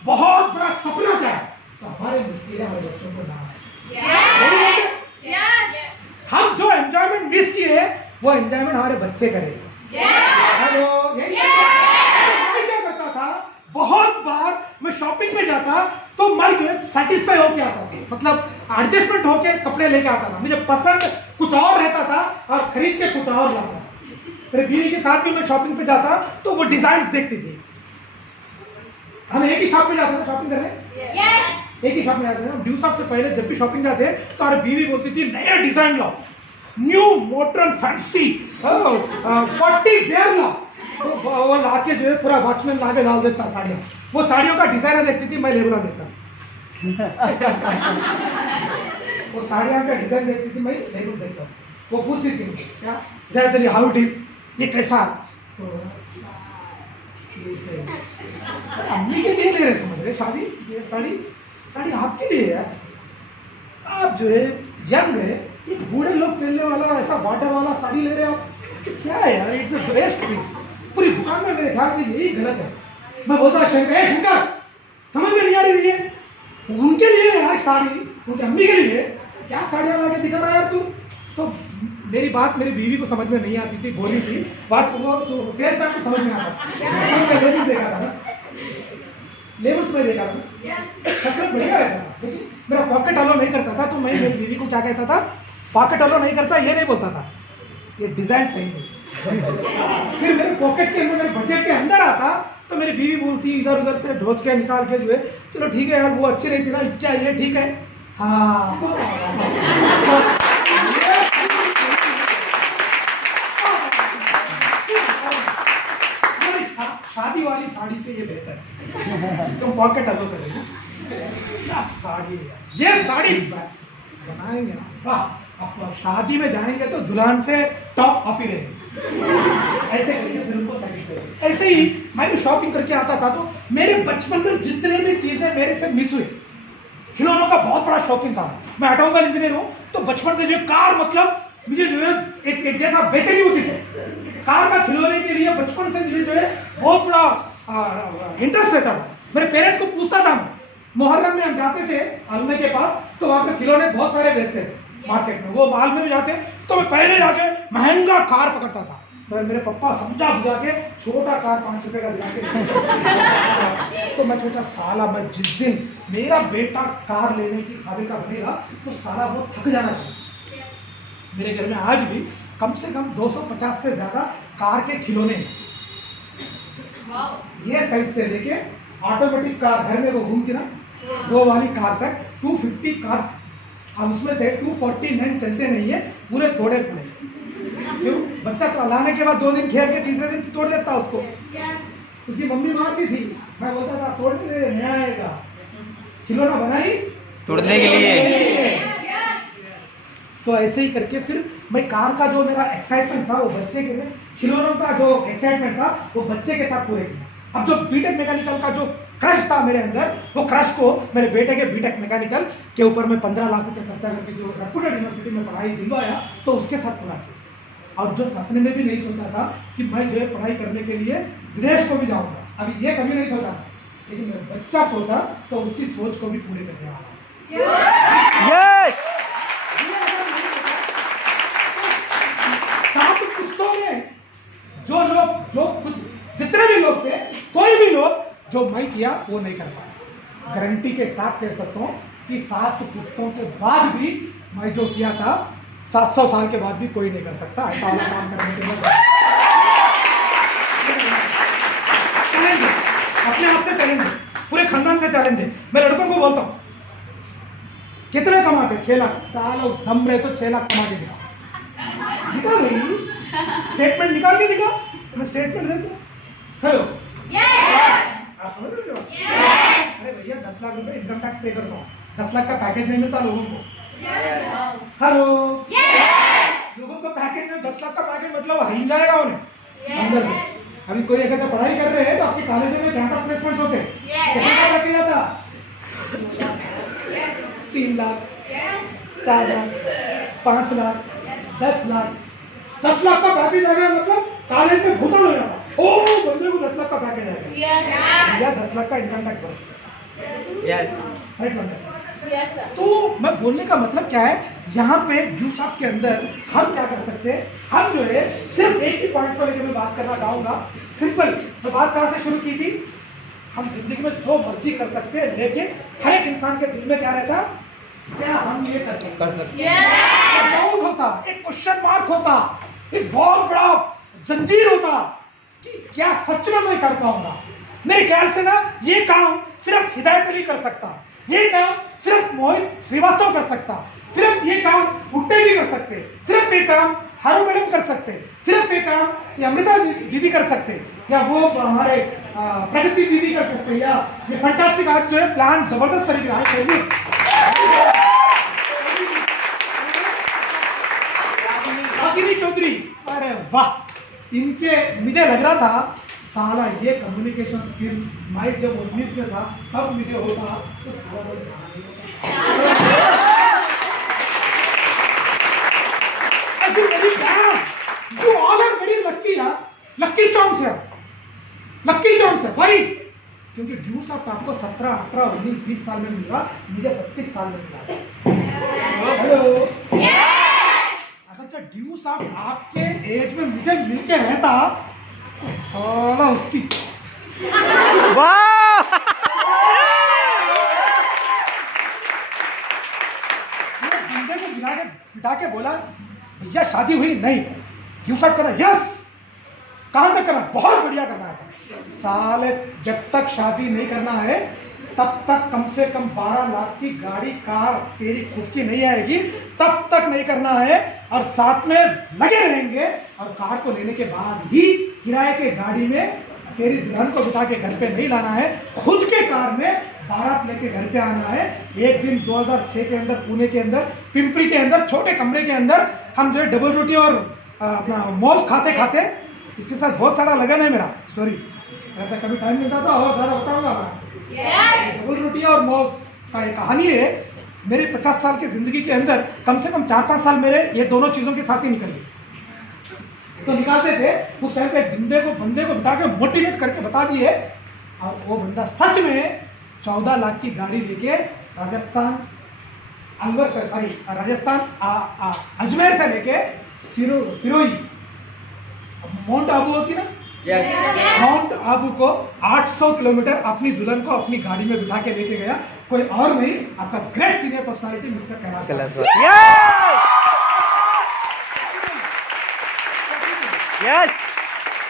बहुत बड़ा सपना क्या है, तो हमारे मुश्किलें हमारे बच्चों को ना हम जो एंजॉयमेंट मिस किए वो एंजॉयमेंट हमारे बच्चे करेंगे। हेलो, यही क्या करता था, बहुत बार मैं शॉपिंग में जाता तो मैं जो है सेटिस्फाई होके आता था, मतलब एडजस्टमेंट होके कपड़े लेके आता था। मुझे पसंद कुछ और रहता था और खरीद के कुछ और लाता। मेरे बीवी के साथ भी मैं शॉपिंग पे जाता तो वो डिजाइन देखती थी। हम एक ही शॉप में जाते हैं शॉपिंग करने, एक ही शॉप में जाते हैं। ड्यू शॉप से पहले जब भी शॉपिंग जाते तो हमारी बीवी बोलती थी नया डिजाइन लाओ, new modern fancy party wear लाओ। तो वो लाके जो है पूरा वॉचमैन लाके डाल देता साड़ियाँ। वो साड़ियों का डिजाइनर देखती थी, मैं लेबल देखता। वो साड़ियाँ का डिजाइन देखती थी, मैं लेबल देखता। वो पूछती थी क्या हाउ इट इज, ये कैसा, तो अम्मी के लिए ले रहे, समझ रहे शादी, ये साड़ी आपके लिए है। आप जो है यंग है, ये बूढ़े लोग पहनने वाला ऐसा बॉर्डर वाला साड़ी ले रहे हो आप, क्या है यार, इट्स अ बेस्ट पीस। पूरी दुकान में मेरे ख्याल से यही गलत है। मैं बोलता शंकर समझ में नहीं आ रही है, उनके लिए यार साड़ी, उनकी अम्मी के लिए क्या साड़ियाँ ला के दिखा रहा है यार तू। तो मेरी बात मेरी बीवी को समझ में नहीं आती थी, बोली थी बात, वो फेस बैक को समझ में आता। लेबल्स देखा था ना, लेबल्स में देखा था, सबसे बढ़िया रहता था। लेकिन मेरा पॉकेट अलाउ नहीं करता था, तो मैं मेरी बीवी को क्या कहता था, पॉकेट अलाउ नहीं करता, ये नहीं बोलता था, ये डिजाइन सही नहीं। फिर मेरे पॉकेट के अंदर, मेरे बजट के अंदर आता तो मेरी बीवी बोलती इधर उधर से ढोच के निकाल के जो है, चलो ठीक है यार वो अच्छी रहती ना, क्या ये ठीक है, हाँ शादी वाली साड़ी से ये बेहतर है। तुम पॉकेट अलो करेंगे क्या साड़ी है, ये साड़ी बनाएंगे ना, वाह, शादी में जाएंगे तो दुल्हन से टॉप अप ही रहेंगे, ऐसे करेंगे फिर उनको सेटिस्फाई। ऐसे ही मैं भी शॉपिंग करके आता था, तो मेरे बचपन में जितने भी चीजें मेरे से मिस हुई, खिलौनों का बहुत बड़ा शौकीन था मैं, ऑटोमोबाइल इंजीनियर हूँ, तो बचपन से जो कार, मतलब मुझे जो है एक जैसा बेचैनी होती थी कार का खिलौने के लिए, बचपन से मुझे जो है बहुत बड़ा इंटरेस्ट रहता था। मेरे पेरेंट्स को पूछता था, मुहर्रम में हम जाते थे आलमे के पास, तो वहाँ पे खिलौने बहुत सारे बेचते थे मार्केट में, वो आलमे में जाते तो मैं पहले जाके महंगा कार पकड़ता था। तो मेरे पापा समझा बुझा के छोटा कार 5 रुपए का दिला के तो मैं सोचा साला, मैं जिस दिन मेरा बेटा कार लेने की काबिल का बनेगा तो साला वो थक जाना चाहिए। मेरे घर में आज भी कम से कम 250 से ज्यादा कार के खिलौने हैं, ये साइज से लेके ऑटोमेटिक कार घर में वो घूमती ना, वो वाली कार तक 250 कार्स, अब उसमें से 249 चलते नहीं है, पूरे थोड़े पूरे क्यों? बच्चा तो लाने के बाद 2 दिन खेल के तीसरे दिन तोड़ देता उसको। उसकी मम्मी मारती थी, मैं बोलता था तोड़ने दे, नया आएगा। खिलौना बनाई तोड़ने के लिए। तो ऐसे ही करके फिर मैं कार का जो मेरा एक्साइटमेंट था वो बच्चे के लिए, खिलौनों का जो एक्साइटमेंट था वो बच्चे के साथ पूरे किया। अब जो बीटेक मैकेनिकल का जो क्रश था मेरे अंदर, वो क्रश को मेरे बेटे के बीटेक मैकेनिकल के ऊपर मैं 15 लाख रुपए खर्चा करके जो रेप्यूटेड यूनिवर्सिटी में पढ़ाई दिलवाया, तो उसके साथ पूरा किया। और जो सपने में भी नहीं सोचा था कि मैं जो है पढ़ाई करने के लिए विदेश को भी जाऊंगा, अभी ये कभी नहीं सोचा था, लेकिन मेरा बच्चा सोचा तो उसकी सोच को भी पूरे करने वाला। यस। पुस्तकों में जो लोग, जो कुछ जितने भी लोग थे, कोई भी लोग जो मैं किया वो नहीं कर पाया। गारंटी के साथ कह सकता हूँ कि 7 पुस्तकों के बाद भी मैं जो किया था 700 साल के बाद भी कोई नहीं कर सकता ऐसा वाला काम करने के लिए। चैलेंज अपने आप से चैलेंज, पूरे खानदान से चैलेंज है। मैं लड़कों को बोलता हूँ कितने कमाते? 6 लाख। साल दम रहे तो 6 लाख कमा के दिखा भाई, स्टेटमेंट निकाल के दिखा। मैं स्टेटमेंट देता हूँ। हेलो, आप समझ रहे हो? अरे भैया 10 लाख रुपए इनकम टैक्स पे करता हूँ, 10 लाख का पैकेज नहीं मिलता लोगों को। हेलो, लोगों को पैकेज में 10 लाख का पैकेज मतलब हिल जाएगा उन्हें अंदर से। अभी कोई अगर पढ़ाई कर रहे हैं तो आपके कॉलेज में कैंपस प्लेसमेंट होते हैं, कितना किया था? 3 लाख, 4 लाख, 5 लाख, 10 लाख। 10 लाख का पैकेज आ गया मतलब कॉलेज में घुटन हो जाता। ओ बंदे को 10 लाख का पैकेज आ गया, या 10 लाख का इनकम टैक्स भरो। यस। तो मैं बोलने का मतलब क्या है, यहाँ पे यूसफ के अंदर हम क्या कर सकते हैं? हम जो है सिर्फ एक ही पॉइंट पर लेकर मैं बात करना चाहूंगा। सिंपल, मैं बात कहाँ से शुरू की थी? हम जिंदगी में जो मर्जी कर सकते हैं, लेकिन हर एक इंसान के दिल में क्या रहता? क्या हम ये कर सकते? डाउट होता, एक क्वेश्चन मार्क होता, एक बहुत बड़ा जंजीर होता कि क्या सच में मैं कर पाऊंगा। मेरे ख्याल से ना ये काम सिर्फ हिदायत अली कर सकता, ये काम सिर्फ मोहित श्रीवास्तव कर सकता, सिर्फ ये काम भुट्टे जी कर सकते, सिर्फ ये काम हारू मैडम कर सकते, सिर्फ ये काम ये अमृता दीदी कर सकते, या वो हमारे प्रगति दीदी कर सकते, या ये फैंटास्टिक आज जो है प्लान जबरदस्त तरीके से चौधरी, अरे वाह, इनके मुझे लग रहा था साला ये कम्युनिकेशन स्किल मैं जब 19 में था तब मुझे होता तो you all are very lucky यार, लक्की चांस है, लक्की चांस है भाई, क्योंकि ड्यूस ऑफ आपको 17, 18, 19, 20 साल में मिला, मुझे 32 साल में मिला। हेलो, अगर ड्यूस ऑफ आपके एज में मुझे मिलके रहता तो साला उसकी वाह। बंदे को बिठा के बोला भैया शादी हुई? नहीं। ड्यूस ऑफ करना? यस। कहां तक करना? बहुत बढ़िया करना है साले। जब तक शादी नहीं करना है तब तक कम से कम 12 लाख की गाड़ी कार तेरी खुद की नहीं आएगी, तब तक नहीं करना है। और साथ में लगे रहेंगे, और कार को लेने के बाद ही किराए के गाड़ी में तेरी दुल्हन को बिठा के घर पे नहीं लाना है, खुद के कार में बारात लेके घर पे आना है। एक दिन 2006 के अंदर पुणे के अंदर पिंपरी के अंदर छोटे कमरे के अंदर हम जो है डबल रोटी और अपना मौज खाते खाते, इसके साथ बहुत सारा लगन है मेरा स्टोरी, ऐसा कभी टाइम मिलता था और ज़्यादा बताऊंगा। डबल रोटी और मौज का एक कहानी है। मेरे 50 साल की जिंदगी के अंदर कम से कम 4-5 साल मेरे ये दोनों चीज़ों के साथ ही निकल गए। तो निकालते थे उस टाइम पे बंदे को बिठा के मोटिवेट करके बता दिए, और वो बंदा सच में 14 लाख की गाड़ी लेके राजस्थान अजमेर से लेके सिरोही माउंट आबू होती ना, माउंट आबू को 800 किलोमीटर अपनी दुल्हन को अपनी गाड़ी में बिठा के लेके गया। कोई और नहीं, आपका great senior personality mister Kailash. Yes.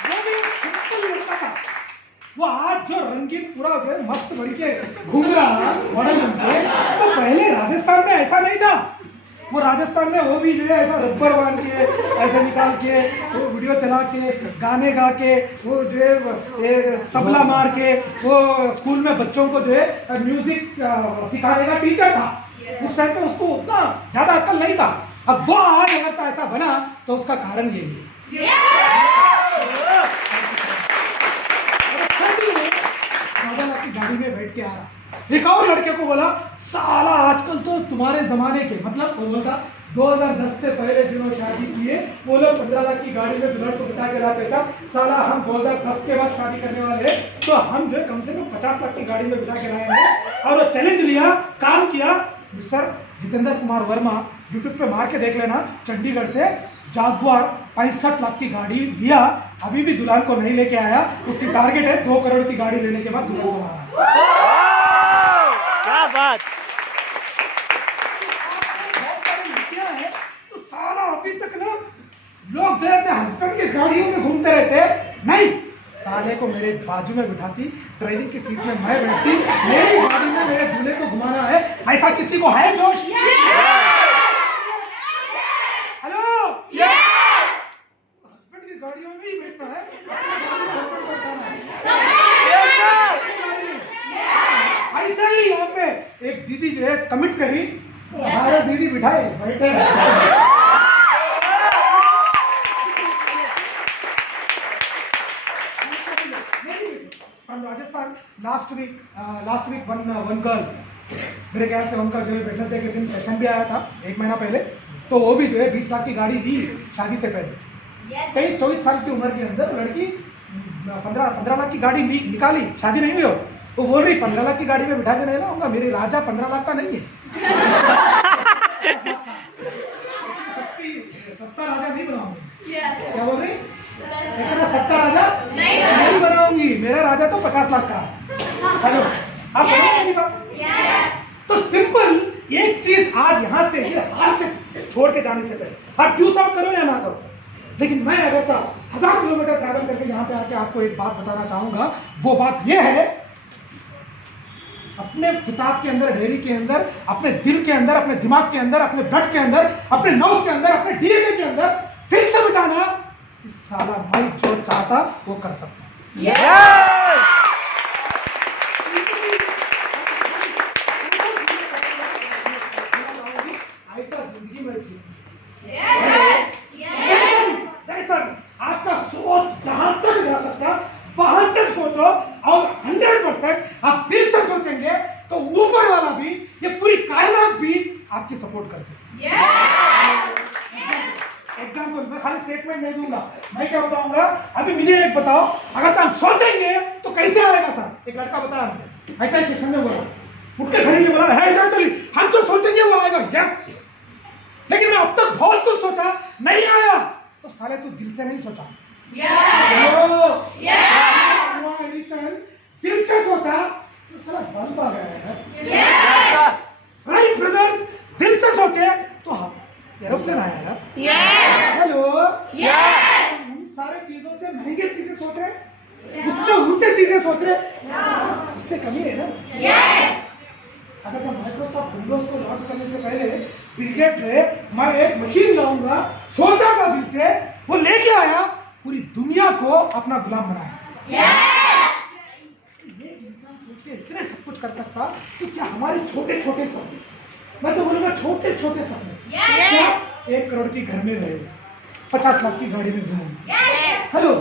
वो भी सिंपल लड़का था, वो आज जो रंगीन पूरा मस्त बड़ी के घूम रहा मॉडल बन के, तो पहले राजस्थान में ऐसा नहीं था। वो राजस्थान में वो भी जो है ऐसा रबर बांध के ऐसे निकाल के वो वीडियो चला के गाने गा के वो जो है तबला मार के वो स्कूल में बच्चों को जो है म्यूजिक सिखाने का टीचर था। उस टाइम पे उसको उतना ज्यादा अक्ल नहीं था। अब वो आज अगर ऐसा बना तो उसका कारण यही है। की गाड़ी में बैठ के आ रहा, एक और लड़के को बोला साला आजकल तो तुम्हारे जमाने के मतलब वो बोलता 2010 से पहले जिन्होंने शादी की है वो लोग 15 लाख की गाड़ी में दुल्हन को बिठा के लाते था। साला हम 2010 के बाद शादी करने वाले तो हम जो कम से कम 50 लाख की गाड़ी में बिठा के लाए हैं। और वो चैलेंज लिया, काम किया। सर जितेंद्र कुमार वर्मा यूट्यूब पे मार के देख लेना, चंडीगढ़ से जागुआर 65 लाख की गाड़ी लिया, अभी भी दुल्हन को नहीं लेके आया। उसकी टारगेट है 2 करोड़ की गाड़ी लेने के बाद दुल्हन को लाना। क्या बात। है तो साला अभी तक ना लोग जो अपने हस्बैंड की गाड़ियों में घूमते रहते, नहीं साले को मेरे बाजू में बिठाती, ड्राइविंग की सीट में मैं बैठती, मेरी गाड़ी में मेरे दूल्हे को घुमाना है। ऐसा किसी को है जोश? हेलो, हस्बैंड की गाड़ियों में ही बैठना है। ऐसा ही यहाँ पे एक दीदी जो है कमिट करी, हमारे दीदी बिठाए बैठे Rajasthan. Last week one girl, मेरे ख्याल से उनका जो है वेडनेसडे के दिन सेशन भी आया था 1 महीना पहले, तो वो भी जो है 20 लाख की गाड़ी दी शादी से पहले। कई 24 साल की उम्र के अंदर लड़की 15 लाख की गाड़ी निकाली, शादी नहीं हुई हो, वो बोल रही 15 लाख की गाड़ी में बिठा के नहीं लाऊंगा, मेरे राजा 15 लाख का नहीं है। सस्ता राजा नहीं बनाऊंगी। क्या बोल रही? सस्ता राजा नहीं बनाऊंगी, मेरा राजा तो 50 लाख का है। हेलो, आप समझ रहे? तो सिंपल एक चीज आज यहाँ से हाथ से छोड़ के जाने से पहले आप ट्यूशन करो या ना करो, लेकिन मैं अगर 1000 किलोमीटर ट्रैवल करके यहाँ पे आके आपको एक बात बताना चाहूंगा। वो बात ये है, अपने किताब के अंदर, डायरी के अंदर, अपने दिल के अंदर, अपने दिमाग के अंदर, अपने ब्लड के अंदर, अपने नर्व के अंदर, अपने डीएनए के अंदर फिर से बिठाना, साला मैं जो चाहता वो कर सकता। ऐसा जिंदगी में जैसा आपका सोच जहां तक जा सकता वहां तक सोचो, और 100% आप दिल से सोचेंगे तो ऊपर वाला भी, ये पूरी कायनात भी आपकी सपोर्ट कर सकती है। एग्जाम्पल मैं खाली स्टेटमेंट नहीं दूंगा, मैं क्या बताऊंगा, अभी मुझे एक बताओ, अगर हम सोचेंगे तो कैसे आएगा सर? एक लड़का बताया मुझे, ऐसा क्वेश्चन में बोला, उठ के खड़ी बोला है हम तो सोचेंगे वो आएगा, यस, लेकिन मैं अब तक बहुत कुछ सोचा नहीं आया, तो साले तू दिल से नहीं सोचा। दिल से सोचा तो साला बल्ब आ गया है। राइट ब्रदर्स, दिल से सोचे तो एरोप्लेन आया यार। हेलो, हम सारे चीजों से महंगी चीजें सोच रहे, उससे ऊंचे चीजें सोच रहे, उससे कमी है ना। अगर मैं माइक्रोसॉफ्ट विंडोज को लॉन्च करने से पहले बिल गेट्स से मैं एक मशीन लाऊंगा, सोचा था दिल से, वो लेके आया, पूरी दुनिया को अपना गुलाम बनाया। एक इंसान सोच के इतने सब कुछ कर सकता, तो क्या हमारे छोटे छोटे सपने, मैं तो बोलूंगा छोटे छोटे सपने, 1 करोड़ की घर में रहे, 50 लाख की गाड़ी में घूमूंगा, हेलो,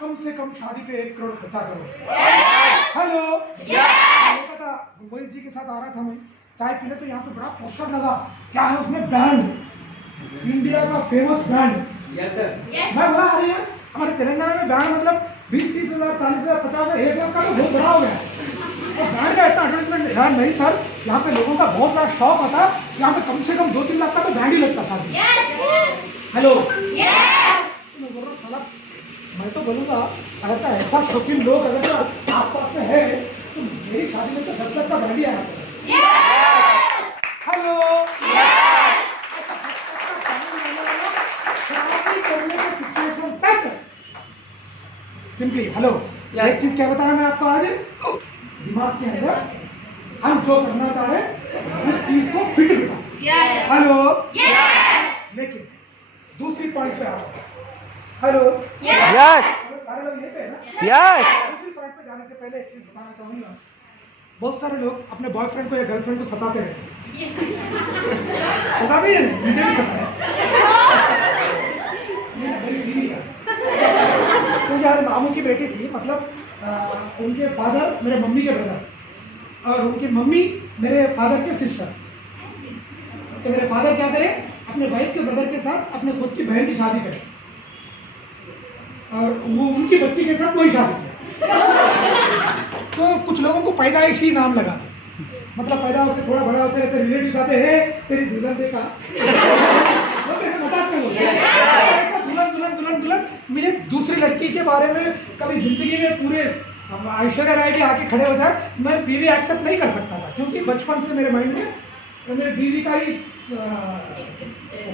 कम से कम शादी पे 1 करोड़ खर्चा करो, हेलो, था मुंबई जी के साथ आ रहा था मैं, चाय पीने, तो यहाँ पे बड़ा पोस्टर लगा, क्या है उसमें, बैंड, इंडिया का फेमस बैंड। Yes sir. मैं बोला अरे यार हमारे तेलंगाना में बैंड मतलब 20-30 हजार, 40 हजार, 50 हजार, 1 लाख का तो बहुत बड़ा हो गया, और बैंड का इतना एडवर्टाइजमेंट यार नहीं सर, यहाँ पे लोगों का बहुत बड़ा शौक होता, यहाँ पे कम से कम 2-3 लाख का तो बैंड ही लगता था। हेलो, मैं तो बोलूंगा अगर तो ऐसा शौकीन लोग अगर तो आसपास में है तो मेरी शादी में तो 10 लाख का बैंड ही आया। हेलो, सिंपली हेलो, एक चीज क्या बताया मैं आपको आज, दिमाग के अंदर हम जो करना चाह रहे हैं उस चीज को फिट बिठा, हेलो। लेकिन दूसरी पॉइंट पे आओ। हेलो। यस सारे लोग ये पे है ना? यस दूसरी पॉइंट पे जाने से पहले एक चीज बताना चाहूंगा। बहुत सारे लोग अपने बॉयफ्रेंड को या गर्लफ्रेंड को सताते हैं। सताते हैं, मुझे भी सताया। मेरी बीवी का तो यार मामू की बेटी थी, मतलब उनके फादर मेरे मम्मी के ब्रदर और उनकी मम्मी मेरे फादर के सिस्टर। तो मेरे फादर क्या करे, अपने वाइफ के ब्रदर के साथ अपने खुद की बहन की शादी करे और वो उनकी बच्ची के साथ वही शादी करे। तो कुछ लोगों को पैदाइशी नाम लगा, मतलब पैदा होकर थोड़ा बड़ा होते रहते रिलेटिव आते हैं, तेरी दुल्हन देखा मजाक में बोलते हैं दुल्हन दुल्हन दुल्हन दुल्हन। मुझे दूसरी लड़की के बारे में कभी जिंदगी में पूरे ऐश्वर्या राय के आके खड़े हो जाए, मैं बीवी एक्सेप्ट नहीं कर सकता था, क्योंकि बचपन से मेरे माइंड में मेरे बीवी का ही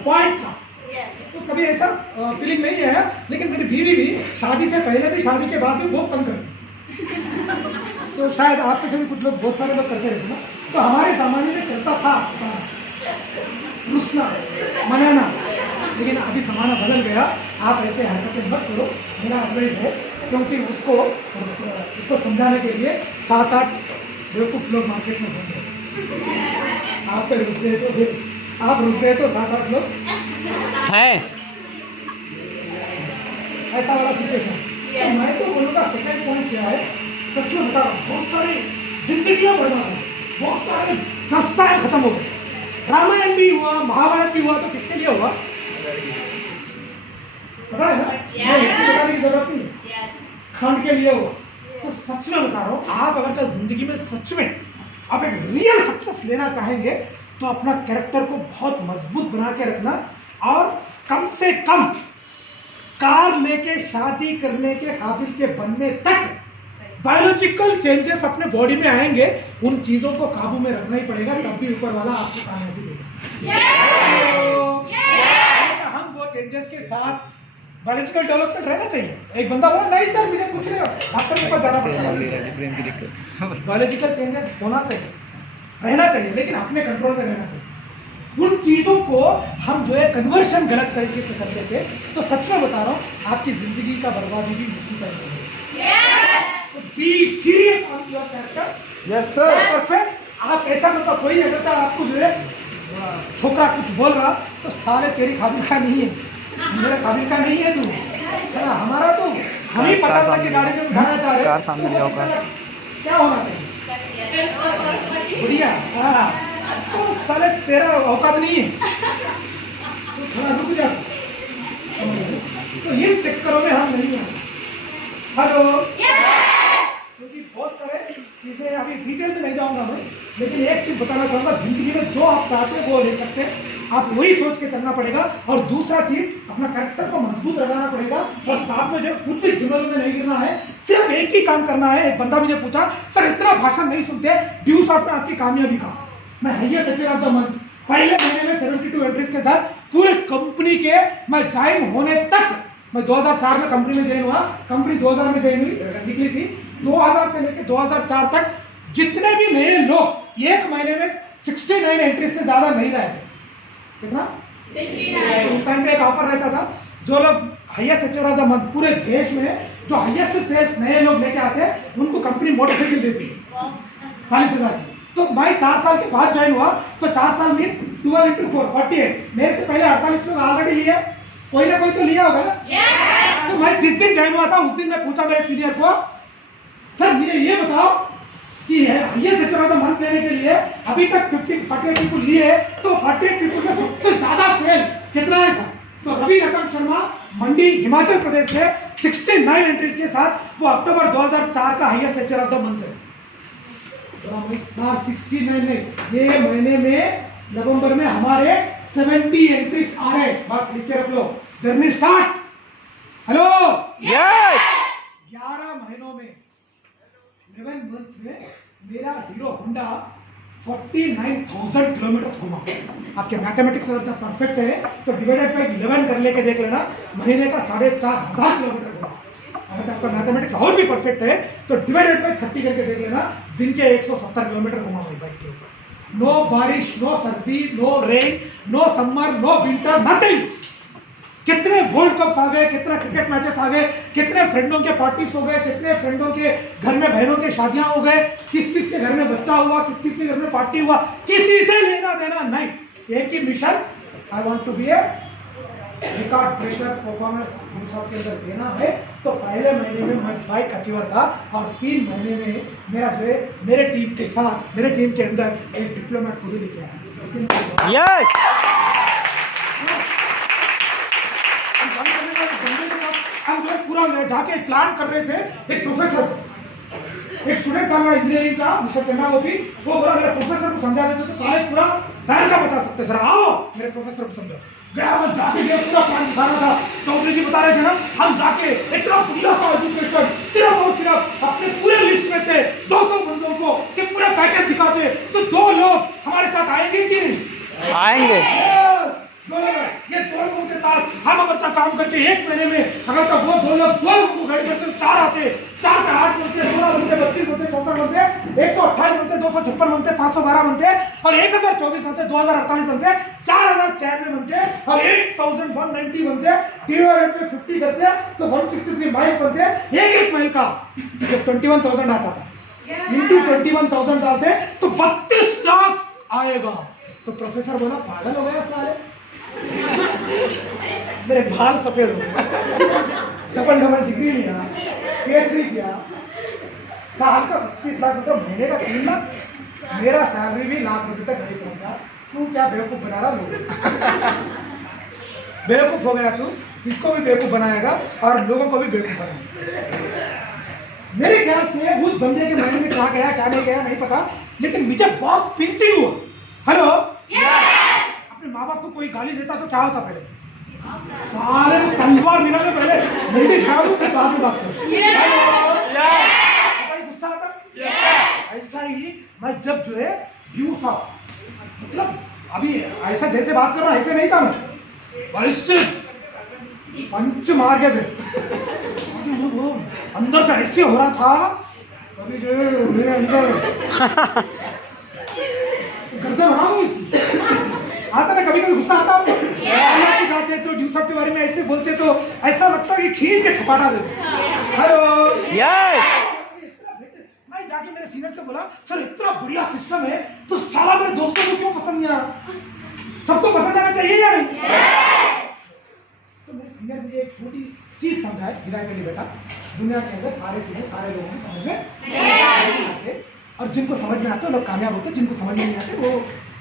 पॉइंट था। तो कभी ऐसा फीलिंग नहीं है। लेकिन मेरी बीवी भी शादी से पहले भी शादी के बाद भी बहुत कम करती। तो शायद आपके से भी कुछ लोग, बहुत सारे लोग करते रहते ना। तो हमारे ज़माने में चलता था रुसना मनाना, लेकिन अभी ज़माना बदल गया। आप ऐसे हरकतें मत करो, मेरा एडवाइस है, क्योंकि उसको समझाने के लिए 7-8 बेवकूफ़ लोग मार्केट में होंगे। आप पे रुस गए तो फिर आप रुस गए तो 7-8 लोग हैं। ऐसा वाला सिचुएशन। तो मैं तो बोलूँगा सेकंड पॉइंट क्या है, सच में बता रहा हूँ, बहुत सारी जिंदगियाँ बर्बाद हो गई, बहुत सारे संस्थाएं खत्म हो गई। रामायण भी हुआ, महाभारत भी हुआ, तो किसके लिए हुआ पता है ना? इसकी बताने की जरूरत नहीं है, खंड के लिए हुआ। तो सच में बता रहा हूँ, आप अगर तो जिंदगी में सच में आप एक रियल सक्सेस लेना चाहेंगे तो अपना कैरेक्टर को बहुत मजबूत बना के रखना, और कम से कम कार लेके शादी करने के काबिल के बनने तक बायोलॉजिकल चेंजेस अपने बॉडी में आएंगे। उन चीजों को काबू में रखना ही पड़ेगा, तब भी ऊपर वाला आपको कामयाबी देगा। हम वो चेंजेस के साथ बायोलॉजिकल डेवलपमेंट रहना चाहिए। एक बंदा बोला नहीं सर मुझे कुछ नहीं, डॉक्टर के पास जाना पड़ेगा। बायोलॉजिकल चेंजेस होना चाहिए, रहना चाहिए, लेकिन अपने कंट्रोल में रहना चाहिए। उन चीजों को हम जो है कन्वर्शन गलत तरीके से कर लेते, तो सच में बता रहा हूँ आपकी जिंदगी का बर्बादी भी इसी तरह है। तो be serious on your character. Yes sir. Perfect. आप ऐसा मतलब कोई अगर आपको जो है छोकरा कुछ बोल रहा तो साले तेरी काबिल का नहीं है, मेरे काबिल का नहीं है तू, है ना? हमारा तो हम ही पता था कि गाड़ी में उठाना चाह रहे, कार सामने ले आओ, कार। क्या होना चाहिए बढ़िया। हाँ, तो साले तेरा औकात नहीं है, तो थोड़ा रुक जा। तो इन चक्करों में हम नहीं हैं। हेलो। क्योंकि बहुत सारे चीज़ें अभी डिटेल में नहीं जाऊंगा मैं, लेकिन एक चीज़ बताना चाहूँगा, जिंदगी में जो आप चाहते हैं वो ले सकते हैं, आप वही सोच के करना पड़ेगा। और दूसरा चीज़, अपना कैरेक्टर को मजबूत लगाना पड़ेगा, और साथ में जो कुछ भी जिम्मेदारी में नहीं गिरना है, सिर्फ एक ही काम करना है। एक बंदा मुझे पूछा सर इतना भाषण नहीं सुनते, ड्यू शॉट में आपकी कामयाबी का। मैं highest sector of the month पहले महीने में 72 एंट्रीज के साथ पूरे कंपनी के, मैं ज्वाइन होने तक, मैं 2004 में कंपनी में ज्वाइन हुआ, कंपनी 2000 में ज्वाइन हुई निकली थी, 2000 से लेकर 2004 तक जितने भी नए लोग एक महीने में 69 एंट्रीज से ज्यादा नहीं रहे थे। कितना? 69। उस टाइम पे एक ऑफर रहता था, जो लोग highest sector of the month पूरे देश में जो हाईएस्ट सेल्स नए लोग लेके आते हैं, उनको कंपनी मोटरसाइकिल देती है 40,000 की। तो मैं 4 साल के बाद ज्वाइन हुआ, तो 4 साल मीन्स 12 into 4 48। मेरे से पहले 48 लोग ऑलरेडी लिए, कोई ना कोई तो लिया होगा ना। तो मैं जिस दिन ज्वाइन हुआ था उस दिन मैं पूछा मेरे सीनियर को, सर मुझे ये बताओ कि ये सेक्टर ऑफ द मंथ लेने के लिए अभी तक 48 पीपल लिए, तो 48 पीपल का सबसे ज्यादा सेल कितना है सर? तो रवि रतन शर्मा मंडी हिमाचल प्रदेश से 69 एंट्रीज के साथ वो अक्टूबर 2004 का highest sector of the month है। 69 में ये महीने में नवंबर में हमारे 70 एंट्रीज आ रहे, बस लिख के रख लो, जर्नी स्टार्ट। हेलो। यस 11 महीनों में 11 मंथ्स में मेरा हीरो होंडा 49,000 किलोमीटर घुमा। आपके मैथमेटिक्स अगर परफेक्ट है तो डिवाइडेड बाय 11 कर लेके देख लेना, महीने का 4,500 किलोमीटर घुमा। अगर आपका मैथमेटिक्स और भी परफेक्ट है तो डिवाइडेड बाय 30 करके देख लेना, दिन के 170 किलोमीटर घुमा भाई बाइक के ऊपर। नो बारिश, नो सर्दी, no rain, no summer, no winter, nothing. कितने वर्ल्ड कप्स आ गए, कितने क्रिकेट मैचेस आ गए, कितने फ्रेंडों के पार्टीज हो गए, कितने फ्रेंडों के घर में बहनों के शादियां हो गए, किस किस के घर में बच्चा हुआ, किस किस के घर में पार्टी हुआ, किसी से लेना देना नहीं। एक ही mission, I want to be a record breaker performance के अंदर देना है। तो पहले महीने में मैं बाइक अचीवर था और 3 महीने में मेरा जो है मेरे टीम के साथ, मेरे टीम के अंदर एक डिप्लोमेट को भी लेके आया। यस हम जो पूरा जाके प्लान कर रहे थे, एक प्रोफेसर, एक स्टूडेंट था मेरा इंजीनियरिंग का, मिस्टर चन्ना, वो बोला मेरे प्रोफेसर को समझा देते तो कॉलेज पूरा फैसला बचा सकते। सर आओ मेरे प्रोफेसर को समझो। गया मैं जाके गया, पूरा प्लान दिखा रहा था। चौधरी जी बता रहे थे ना, हम जाके इतना बढ़िया सा एजुकेशन सिर्फ और सिर्फ अपने पूरे लिस्ट में से 200 बंदों को कि पूरा पैकेज दिखाते तो 2 लोग हमारे साथ आएंगे कि नहीं आएंगे। ये 2 लोगों के साथ हम अगर तक काम करके 1 महीने में अगर तक वो 2 लोगों को गाइड करते 4 आते, 4 पे 8 बनते, 16 बनते, 32 बनते, 64 बनते, 128 बनते, 256 बनते, 512 बनते और 1024 बनते, 2048 बनते, 4096 बनते और 8190 बनते, डिवाइडेड पे 50 करते तो 163 माइल बनते। एक माइल का जब 21,000 आता था इंटू 21,000 डालते तो 32 लाख आएगा। तो प्रोफेसर बोला पागल हो गया साले, मेरे बाल सफेद हो गए, डबल डिग्री लिया, PhD किया, साल का 25 लाख रुपये, महीने का 3 लाख, मेरा सैलरी भी लाख रुपए तक नहीं पहुंचा। तू क्या बेवकूफ बना रहा लोग? बेवकूफ हो गया तू, इसको भी बेवकूफ बनाएगा और लोगों को भी बेवकूफ बनाएगा। मेरे ख्याल से उस बंदे के माइंड में क्या गया क्या नहीं गया नहीं पता, लेकिन मुझे बहुत पिंचिंग हुआ। हेलो, अपने माँ बाप को कोई गाली देता तो क्या होता? पहले सारे तलवार मिला के पहले मेरी झाड़ू फिर बाद में बात करो, गुस्सा आता। ऐसा ही मैं जब जो है व्यू था, मतलब अभी ऐसा जैसे बात कर रहा ऐसे नहीं था मैं, ऐसे पंच मार के फिर वो अंदर से ऐसे हो रहा था। कभी जो मेरे अंदर गर्दन बना दूं इसकी, आता ना कभी कभी गुस्सा आता आपको? जाते तो ड्यूसअप के बारे में ऐसे बोलते तो ऐसा लगता है कि खींच के छपाटा देते। हेलो यस मैं जाके मेरे सीनियर से बोला सर इतना बढ़िया सिस्टम है तो साला मेरे दोस्तों को क्यों पसंद नहीं आया? सबको पसंद आना चाहिए या नहीं? तो मेरे सीनियर मुझे एक छोटी चीज समझाए, हिदायत के लिए बेटा, दुनिया के अंदर सारे चीजें सारे लोगों को समझ में नहीं आते और जिनको समझ में आते लोग कामयाब होते, जिनको समझ में नहीं आते वो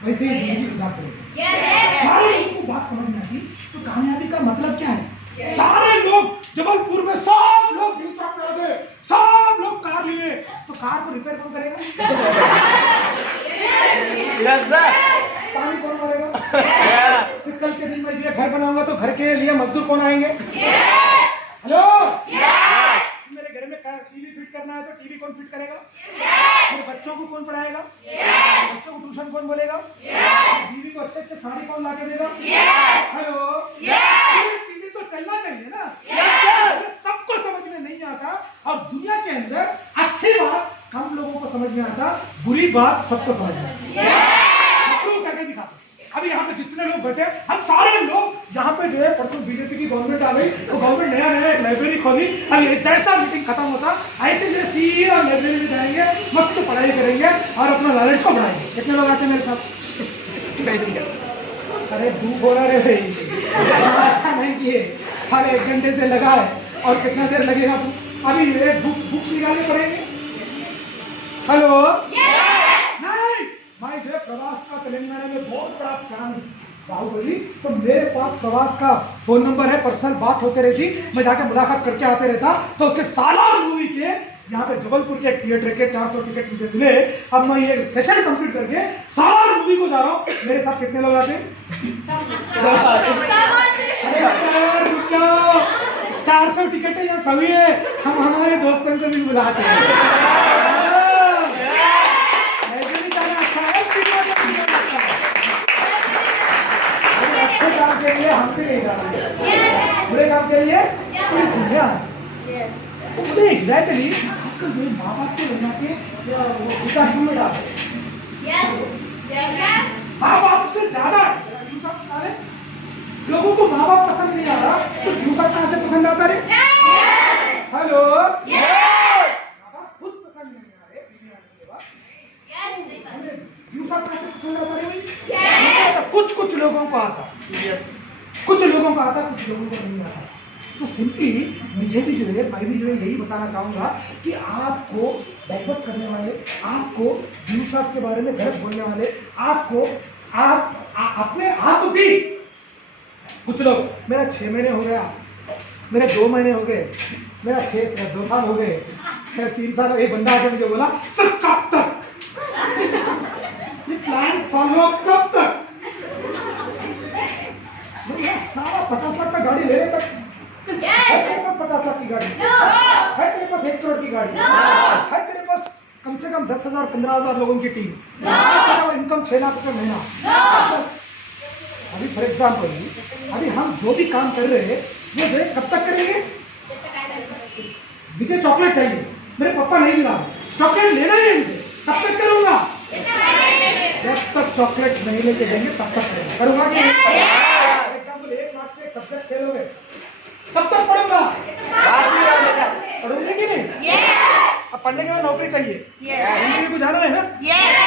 वैसे ही जिंदगी गुजारते हैं। सारे लोगों को बात समझ में आती तो कामयाबी का मतलब क्या है? सारे लोग जबलपुर में सब लोग ड्यूसअप पे आ गए, सब लोग कार लिए तो कार को रिपेयर कौन करेगा? Yes sir. पानी कौन भरेगा? फिर कल के दिन में ये घर बनाऊंगा तो घर के लिए मजदूर कौन आएंगे? हेलो, मेरे घर में टीवी फिट करना है तो टीवी कौन फिट करेगा? मेरे बच्चों को कौन पढ़ाएगा? बच्चों को ट्यूशन कौन बोलेगा? बीवी को अच्छे अच्छे साड़ी कौन ला के देगा? हेलो, ये चीजें तो चलना चाहिए ना। सबको समझ में नहीं आता और दुनिया के अंदर अच्छी बात कम लोगों को समझ में आता, बुरी बात सबको समझ में आता। करके दिखाते। अभी यहाँ पे जितने लोग बैठे हम सारे लोग यहाँ पे जो है परसों बीजेपी की गवर्नमेंट आ गई तो गवर्नमेंट नया एक लाइब्रेरी खोली। अभी जैसा मीटिंग खत्म होता ऐसे जो सीधा लाइब्रेरी में जाएंगे, मस्त पढ़ाई करेंगे और अपना नॉलेज को बढ़ाएंगे। कितने लोग आते हैं मेरे साथ? अरे धूप हो रहा है ऐसा नहीं किए, सारे 1 घंटे से लगा है और कितना देर लगेगा? अभी बुक्स निकालने पड़ेंगे। हेलो, नहीं भाई जो प्रवास का तेलंगाना में बहुत बड़ा प्लान बाहुबली, तो मेरे पास प्रवास का फोन नंबर है, पर्सनल बात होते रहती, मैं जाके मुलाकात करके आते रहता। तो उसके सालार मूवी के यहाँ पे जबलपुर के एक थिएटर के 400 टिकट मुझे मिले। अब मैं ये सेशन कंप्लीट करके सालार मूवी को जा रहा हूँ। मेरे साथ कितने लोग आते हैं? 400 टिकट है यहाँ सभी है, हम हमारे दोस्तों को भी बुलाते हैं। अच्छे काम के लिए हम भी नहीं जाते, बुरे काम के लिए पूरी दुनिया। तो मुझे एग्जैक्टली आपको ये माँ बाप के बना के विकास में डालते लोगों को माँ बाप पसंद नहीं आ रहा तो दूसरा कहाँ से पसंद आता रे? हेलो, माँ बाप खुद पसंद नहीं आ रहे बीवी आने के बाद, दूसरा कहाँ से पसंद आता रे भाई? कुछ लोगों को आता, कुछ लोगों को आता, कुछ लोगों को नहीं आता। तो सिंपली मुझे भी जो है, मैं भी जो है यही बताना चाहूँगा कि आपको डाइवर्ट करने वाले, आपको व्यू साहब के बारे में गलत बोलने वाले, आपको अपने आप भी, कुछ लोग मेरा 6 महीने हो गया, मेरे 2 महीने हो गए, मेरा 2 साल हो गए, 3 साल, एक बंदा आके मुझे बोला सर कब तक ये प्लान फॉलो अप कब तक? सारा 50 लाख का गाड़ी लेने तक है तेरे पास 50 लाख की गाड़ी, है तेरे पास 1 करोड़ की गाड़ी, है तेरे पास कम से कम 10,000 15,000 लोगों की टीम, इनकम 6 लाख रुपए महीना। अभी फॉर एग्जाम्पल अभी हम जो भी काम कर रहे हैं वो जो है कब तक करेंगे? मुझे चॉकलेट चाहिए, मेरे पापा नहीं मिला, चॉकलेट लेना ही है मुझे, कब तक करूंगा? जब तक चॉकलेट नहीं लेके देंगे तब तक करूंगा कि नहीं? फॉर एग्जाम्पल 1 लाख से सब्जेक्ट खेलोगे तब तक पढ़ूंगा, पढ़ूंगे कि नहीं? अब पढ़ने के बाद नौकरी चाहिए, इंटरव्यू को जाना है ना,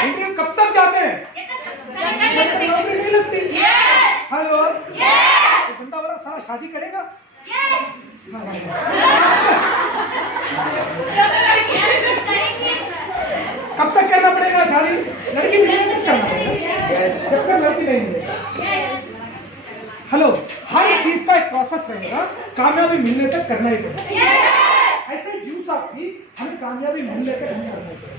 इंटरव्यू कब तक जाते हैं? नौकरी नहीं लगती। हेलो, बंदा वाला सारा शादी करेगा? कब तक करना पड़ेगा शादी? लड़की मिलने तक करना पड़ेगा, जब तक लड़की नहीं मिलेगी। हेलो, हर चीज का एक प्रोसेस रहेगा, कामयाबी मिलने तक करना ही पड़ेगा। ऐसे यूथ भी हमें कामयाबी मिलने तक नहीं करना पड़ेगा।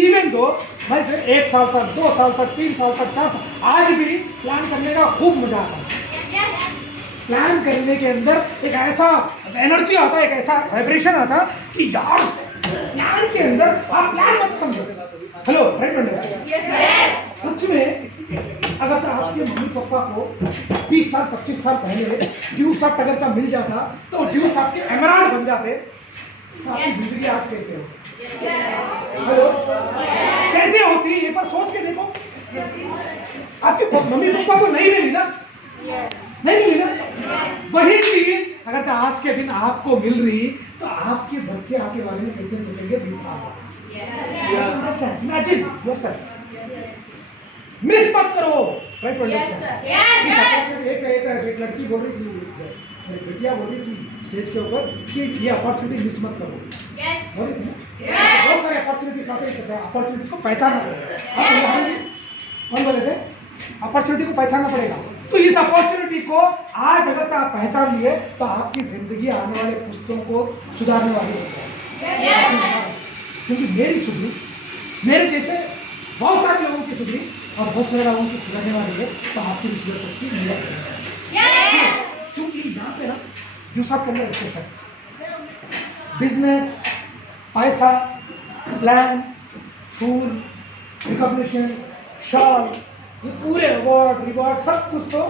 इवन दो मैं 1 साल तक, 2 साल तक, 3 साल तक, 4 साल, आज भी प्लान करने का खूब मजा आता है। प्लान करने के अंदर एक ऐसा एनर्जी आता है, एक ऐसा वाइब्रेशन आता कि यार प्लान के अंदर आप प्लान मत समझो। हेलो राइट, सच में अगर तो आपके मम्मी पापा को 20 साल 25 साल पहले ड्यू साहब अगर जब मिल जाता तो ड्यू साहब के एमराल्ड बन जाते, तो आपकी जिंदगी आज कैसे होती? हेलो, कैसे होती? एक बार सोच के देखो। आपके मम्मी पापा को नहीं मिली ना, नहीं मिली ना, वही चीज अगर तो आज के दिन आपको मिल रही तो आपके बच्चे आपके बारे में कैसे सोचेंगे 20 साल बाद? इमेजिन योरसेल्फ, मिस मत करो। राइट, एक लड़की बोल रही थी, बेटिया बोल रही थी स्टेज के ऊपर कि ये अपॉर्चुनिटी मिस मत करो। बहुत सारे अपॉर्चुनिटी आते हैं, अपॉर्चुनिटी को पहचानना पड़ेगा। कौन बोले थे? अपॉर्चुनिटी को पहचानना पड़ेगा। तो इस अपॉर्चुनिटी को आज अगर आप पहचान लिए तो आपकी जिंदगी आने वाले पुस्तकों को सुधारने वाली है। क्योंकि मेरी सुधरी, मेरे जैसे बहुत सारे लोगों की सुधरी और बहुत सारे लोगों की सुधरने वाली है, तो आपकी भी सुधर सकती है। क्योंकि यहाँ पे ना दूसरा करना स्पेशल बिजनेस, पैसा, प्लान, फूल, रिकॉग्निशन, शॉल, ये पूरे अवार्ड रिवॉर्ड सब कुछ तो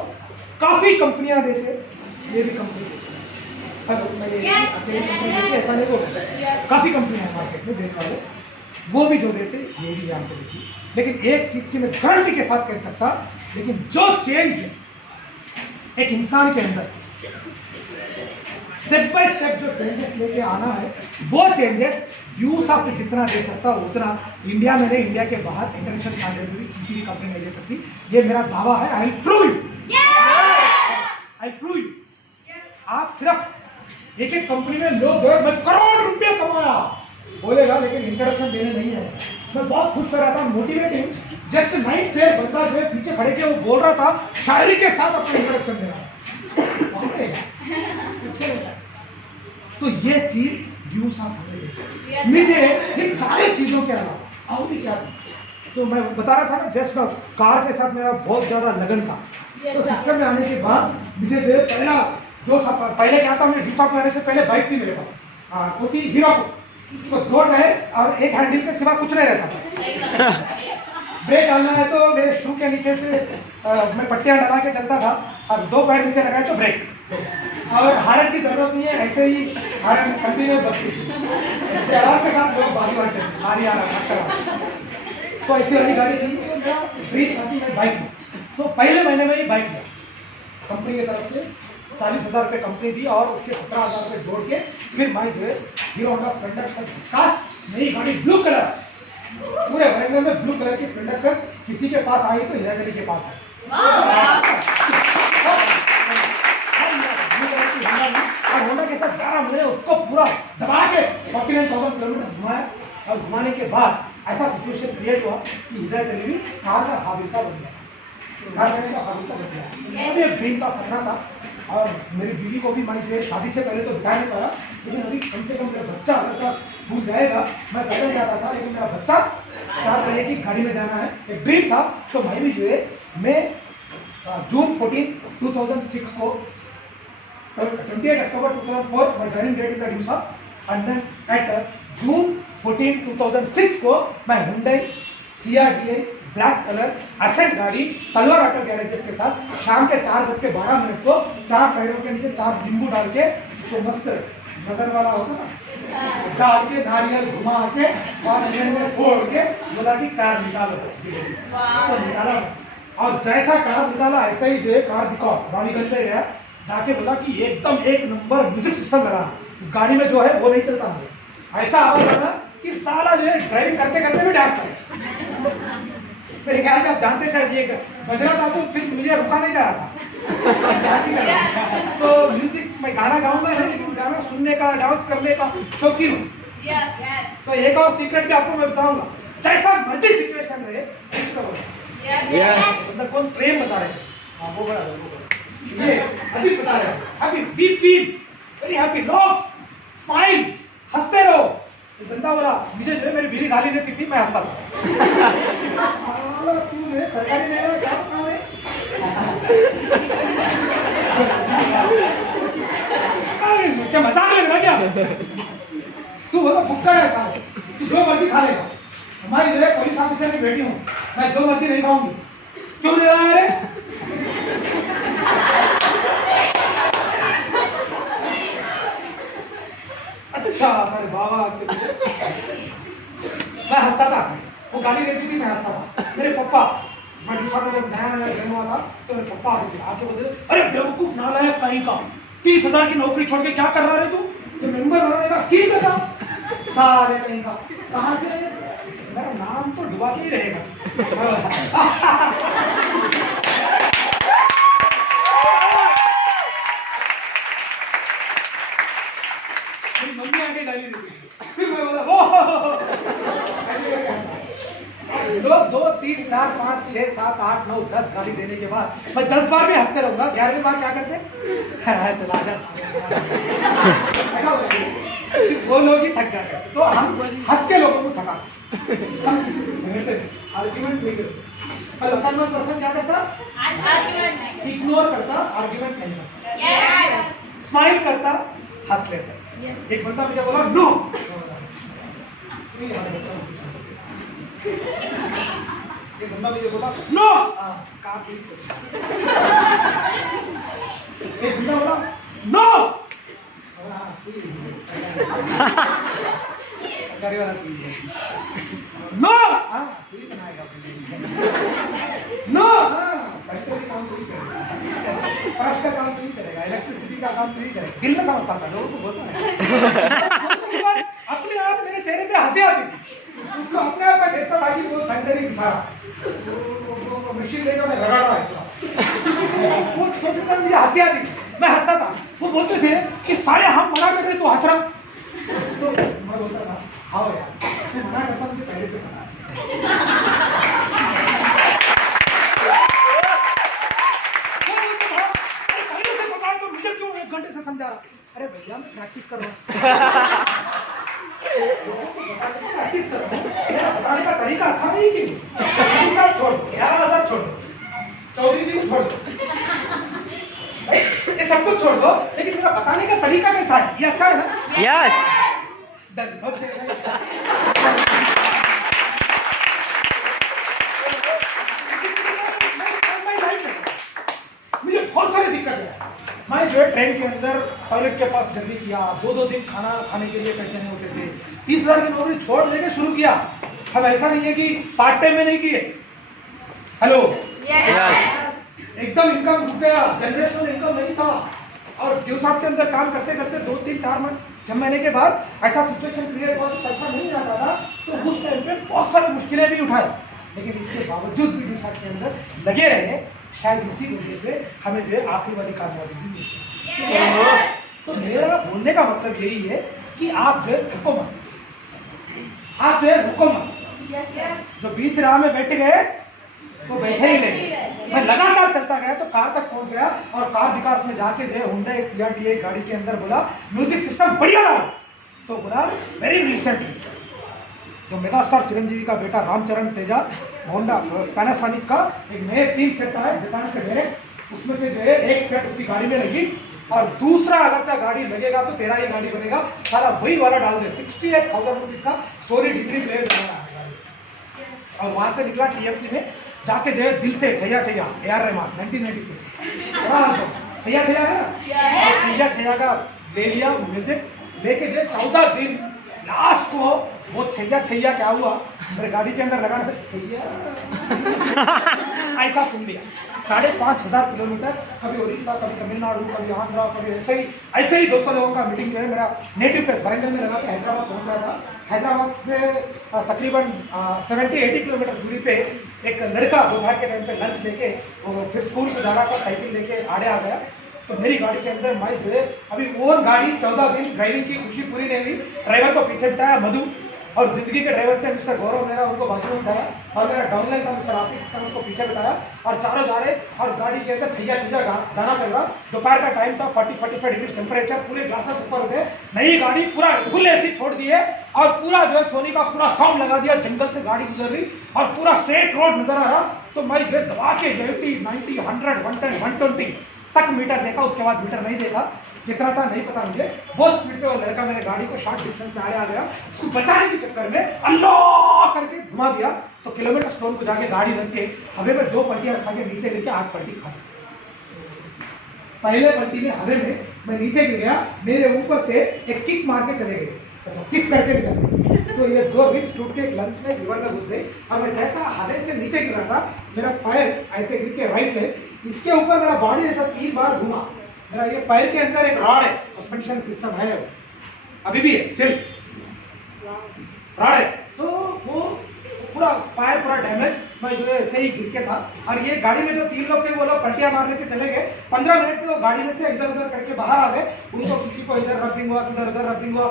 काफी कंपनियां देते, ये भी कंपनी देती। ऐसा नहीं बोलते, काफी कंपनियां हैं मार्केट में देने वाले, वो भी जो देते ये भी जानते देती। लेकिन एक चीज की मैं गारंटी के साथ कह सकता, लेकिन जो चेंज एक इंसान के अंदर स्टेप बाय स्टेप जो चेंजेस लेके आना है, वो चेंजेस यूज आप जितना दे सकता उतना इंडिया में नहीं, इंडिया के बाहर इंटरनेशनल स्टैंडर्ड भी किसी भी कंपनी नहीं दे सकती। ये मेरा दावा है। I prove you, I prove you. आप सिर्फ एक कंपनी में लोग गए, मैं करोड़ रुपया कमाया बोलेगा, लेकिन इंट्रोडक्शन देने नहीं है। मैं बहुत खुश हो रहा था, मोटिवेटिंग, जस्ट माइंड से बंदा जो है पीछे खड़े के वो बोल रहा था, शायरी के साथ अपना इंट्रोडक्शन दे रहा। तो ये चीज ड्यू साहब मुझे इन सारी चीजों के अलावा और भी क्या, तो मैं बता रहा था ना, जस्ट कार के साथ मेरा बहुत ज्यादा लगन था। तो सिस्टम में आने के बाद मुझे पहला जो पहले क्या था, हमने डिफॉल्ट आने से पहले बाइक थी मेरे पास, उसी हीरो को 2 टायर और 1 हैंडल के सिवा कुछ नहीं रहता था। ब्रेक डालना है तो मेरे शू के नीचे से मैं पट्टियां डाला के चलता था, और 2 पैर नीचे लगाए तो ब्रेक, और हारन की जरूरत नहीं है, ऐसे ही हारन कंटिन्यू बजती थी। आवाज के साथ लोग बारी बांटते थे, बारी आ रहा, तो ऐसी वाली गाड़ी नहीं, ड्रीम था कि मैं बाइक लूं। तो पहले महीने में ही बाइक लिया, कंपनी की तरफ से 40,000 रुपये कंपनी दी और उसके 17,000 रुपये जोड़ के फिर मैं जो है हीरो होंडा स्प्लेंडर प्लस खास नई गाड़ी ब्लू कलर, पूरे वरंगल में ब्लू कलर की स्प्लेंडर प्लस किसी के पास आई तो हीरागली के पास है। और होंडा के साथ 12 महीने उसको पूरा दबा के 49,000 किलोमीटर घुमाया और घुमाने के बाद ऐसा सिचुएशन क्रिएट हुआ कि हीरागली भी कार का हाबिल का बन गया, कार लेने का हाबिल का बन गया। अभी एक ड्रीम का सपना था और मेरी बीवी को भी मैं जो है शादी से पहले तो बिठा नहीं पाया, लेकिन अभी कम से कम मेरा बच्चा अगर भूल जाएगा, मैं पैदल जाता था लेकिन मेरा बच्चा 4 महीने की गाड़ी में जाना है, एक ड्रीम था। तो मैं भी जो है मैं जून 14, 2006 को 28 October 2004 my joining date in the USA and then at June 14, 2006 को मैं Hyundai CRDI black colour asset गाड़ी तलवार ऑटो गैरेजेस के साथ शाम के 4:12 को 4 पैरों के नीचे 4 नींबू डाल के उसको मस्त नजर वाला होता ना डाल के नारियल घुमा के और में फोड़ के बोला कि कार निकालो, तो निकाला और जैसा कार निकाला ऐसा ही जो है कार बिकॉज रानीगंज पे गया जाके बोला कि एकदम एक नंबर म्यूजिक सिस्टम लगा इस गाड़ी में जो है वो नहीं चलता है, ऐसा आवाज आया कि साला जो है ड्राइविंग करते करते भी डांस करे। मेरे ख्याल से आप जानते शायद ये बज रहा था तो फिर मुझे रुका नहीं जा रहा था तो म्यूजिक मैं गाना गाऊंगा नहीं लेकिन गाना सुनने का डांस करने का शौकीन हूँ। तो एक और सीक्रेट भी आपको मैं बताऊंगा, जैसा मर्जी सिचुएशन रहे मतलब कौन प्रेम बता रहे हैं वो बड़ा ये अभी बता रहे हैं अभी be feel very happy love smile हंसते रहो। बंदा बोला मुझे जो है मेरी बीवी गाली देती थी मैं हंसता था साला तू ने सरकारी में क्या काम है क्या मजाक लग रहा क्या तू बोला भुक्कड़ है साला तू जो मर्जी खा लेगा। हमारी जो है पुलिस ऑफिसर की बेटी हूँ मैं जो मर्जी नहीं खाऊंगी क्यों ले रहा है अच्छा मेरे बाबा मैं हंसता था वो गाली देती थी मैं हंसता था। मेरे पापा मैं जब नया जन्म हुआ था तो मेरे पापा आके बोलते अरे बेवकूफ नालायक कहीं का 30,000 की नौकरी छोड़ के क्या कर रहा है तू ये मेंबर होने का स्कीम करता सारे कहीं का कहाँ से मेरा नाम तो डुबा के ही रहेगा। मम्मी आके गाली देती फिर मैं बोला लोग 2, 3, 4, 5, 6, 7, 8, 9, 10 गाली देने के बाद मैं 10 बार भी हंसते रहूंगा। 11वीं बार क्या करते वो लोग ही थक जाते तो हम हंस के लोगों को थका आर्ग्यूमेंट नहीं करते। पर्सन क्या करता इग्नोर करता आर्ग्यूमेंट नहीं करता स्माइल करता हंस लेता। एक बंदा मुझे बोला नो एक बंदा मुझे बोला नो एक बंदा बोला नो नो नो काम तो ही करेगा फर्श का काम तो ही करेगा इलेक्ट्रिसिटी का काम तो ही करेगा। दिल में समझता था लोगों को बोलता है अपने आप मेरे चेहरे पे हंसी आती थी उसको अपने आप में देखता था कि वो सेंटरी बिठा वो मशीन लेकर मैं लगा रहा है वो सोचता मुझे हंसी आती थी मैं हंसता था। वो बोलते थे कि सारे हम मना कर रहे तो हंस रहा तो मैं बोलता था हाँ यार तू मना करता मुझे पहले से पता मुझे क्यों 1 घंटे से समझा रहा अरे भैया मैं प्रैक्टिस कर रहा हूँ प्रैक्टिस कर रहा हूँ मेरा बताने का तरीका अच्छा नहीं कि छोड़ 11,000 छोड़ 14 दिन छोड़ दो ये सब कुछ छोड़ दो लेकिन मेरा बताने का तरीका कैसा है ये अच्छा है ना यस मुझे बहुत सारी दिक्कत है। मैं जो है ट्रेन के अंदर टॉयलेट के पास जल्दी किया 2-2 दिन खाना खाने के लिए पैसे नहीं होते थे 30,000 की नौकरी छोड़ देके शुरू किया। अब ऐसा नहीं है कि पार्ट टाइम में नहीं किए। हेलो एकदम इनकम रुक गया, जनरेशनल इनकम नहीं था। और ड्यू साहब के अंदर काम करते करते 2-3-4 महीने के बाद ऐसा सिचुएशन क्रिएट हुआ कि पैसा नहीं आता था, तो उस टाइम पे बहुत सारी मुश्किलें भी उठाई, लेकिन इसके बावजूद भी ड्यू साहब के अंदर लगे रहे। शायद इसी वजह से हमें जो है आखिरी वाली कामयाबी भी मिली। तो मेरा बोलने का मतलब यही है कि आप जो है रुको मत, आप जो है रुको मत। जो बीच राह में बैठ गए वो बैठे ही नहीं। मैं लगातार चलता गया तो कार तक पहुंच गया और कार विकास में जाके जो है होंडा एक CRT गाड़ी के अंदर बोला म्यूजिक सिस्टम बढ़िया रहा। तो बोला वेरी रिसेंटली जो मेगा स्टार चिरंजीवी का बेटा रामचरण तेजा होंडा पैनासोनिक का एक नए 3 सेट आए जापान से मेरे, उसमें से जो है एक सेट उसकी गाड़ी में लगी और दूसरा अगर का गाड़ी लगेगा तो तेरा ही गाड़ी बनेगा, सारा वही वाला डाल दे। 68,000 रुपीज का सोनी डिग्री प्लेयर और वहां से निकला TMC में जाके जो है दिल से छैया छैया AR रहमान 1996 छैया छैया है ना, छैया छैया का ले लिया म्यूजिक लेके जो 14 दिन लास्ट को वो छैया छैया क्या हुआ मेरे गाड़ी के अंदर लगाने से छैया ऐसा सुन लिया। 5,500 किलोमीटर, कभी उड़ीसा, कभी तमिलनाडु, कभी आंध्रा, कभी ऐसे ही 200 लोगों का मीटिंग जो है मेरा नेटिव प्लेस वरंगल में लगा के हैदराबाद पहुंच रहा था। हैदराबाद से तकरीबन 70-80 किलोमीटर दूरी पे एक लड़का दोपहर के टाइम पे लंच लेके वो फिर स्कूल को जा रहा था, साइकिल लेके आड़े आ गया। तो मेरी गाड़ी के अंदर मैं जो है अभी ओन गाड़ी 14 दिन ड्राइविंग की खुशी पूरी नहीं हुई, ड्राइवर को पीछे बिठाया मधु और जिंदगी के ड्राइवर थे मिस्टर गौरव मेरा, उनको बाजू में उठाया और मेरा डाउनलाइन था मिस्टर आसिफ सर, उसको पीछे बिठाया और चारों जा रहे और गाड़ी के अंदर छैया छैया गाना चल रहा। दोपहर का टाइम था, 40-45 डिग्री टेम्परेचर, पूरे ग्लासेस ऊपर उठे, नई गाड़ी पूरा फुल AC छोड़ दिए और पूरा जो है सोनी का पूरा साउंड लगा दिया, जंगल से गाड़ी गुजर रही और पूरा स्ट्रेट रोड नजर आ रहा। तो मैं जो दबा के 80, 90, 100, 110, 120 तक मीटर देखा, उसके बाद मीटर नहीं देखा, कितना था नहीं पता मुझे। वो स्पीड पे वो लड़का मेरे गाड़ी को शॉर्ट डिस्टेंस पे आ गया, उसको बचाने के चक्कर में अल्लाह करके घुमा दिया। तो किलोमीटर स्टोन को जाके गाड़ी रख के हवे में 2 पलटियां खा के नीचे लेके 8 पलटी खा। पहले पलटी में हवे में मैं नीचे गिर गया, मेरे ऊपर से एक किक मार के चले गए, किस करके निकल। तो ये 2 रिब्स टूट के लंच में लिवर में घुस गई और मैं जैसा हवे से नीचे गिरा था, मेरा पैर ऐसे गिर के राइट है, इसके ऊपर मेरा बॉडी ऐसा 3 बार घूमा। मेरा ये पैर के अंदर एक रॉड है, सस्पेंशन सिस्टम है, अभी भी है, स्टिल रॉड है। तो वो पूरा पैर पूरा डैमेज, मैं जो है ऐसे ही गिर के था। और ये गाड़ी में जो 3 लोग थे वो लोग पलटियां मार लेके चले गए। 15 मिनट में वो गाड़ी में से इधर उधर करके बाहर आ गए। उनको किसी को इधर रबिंग हुआ, किधर उधर रबिंग हुआ,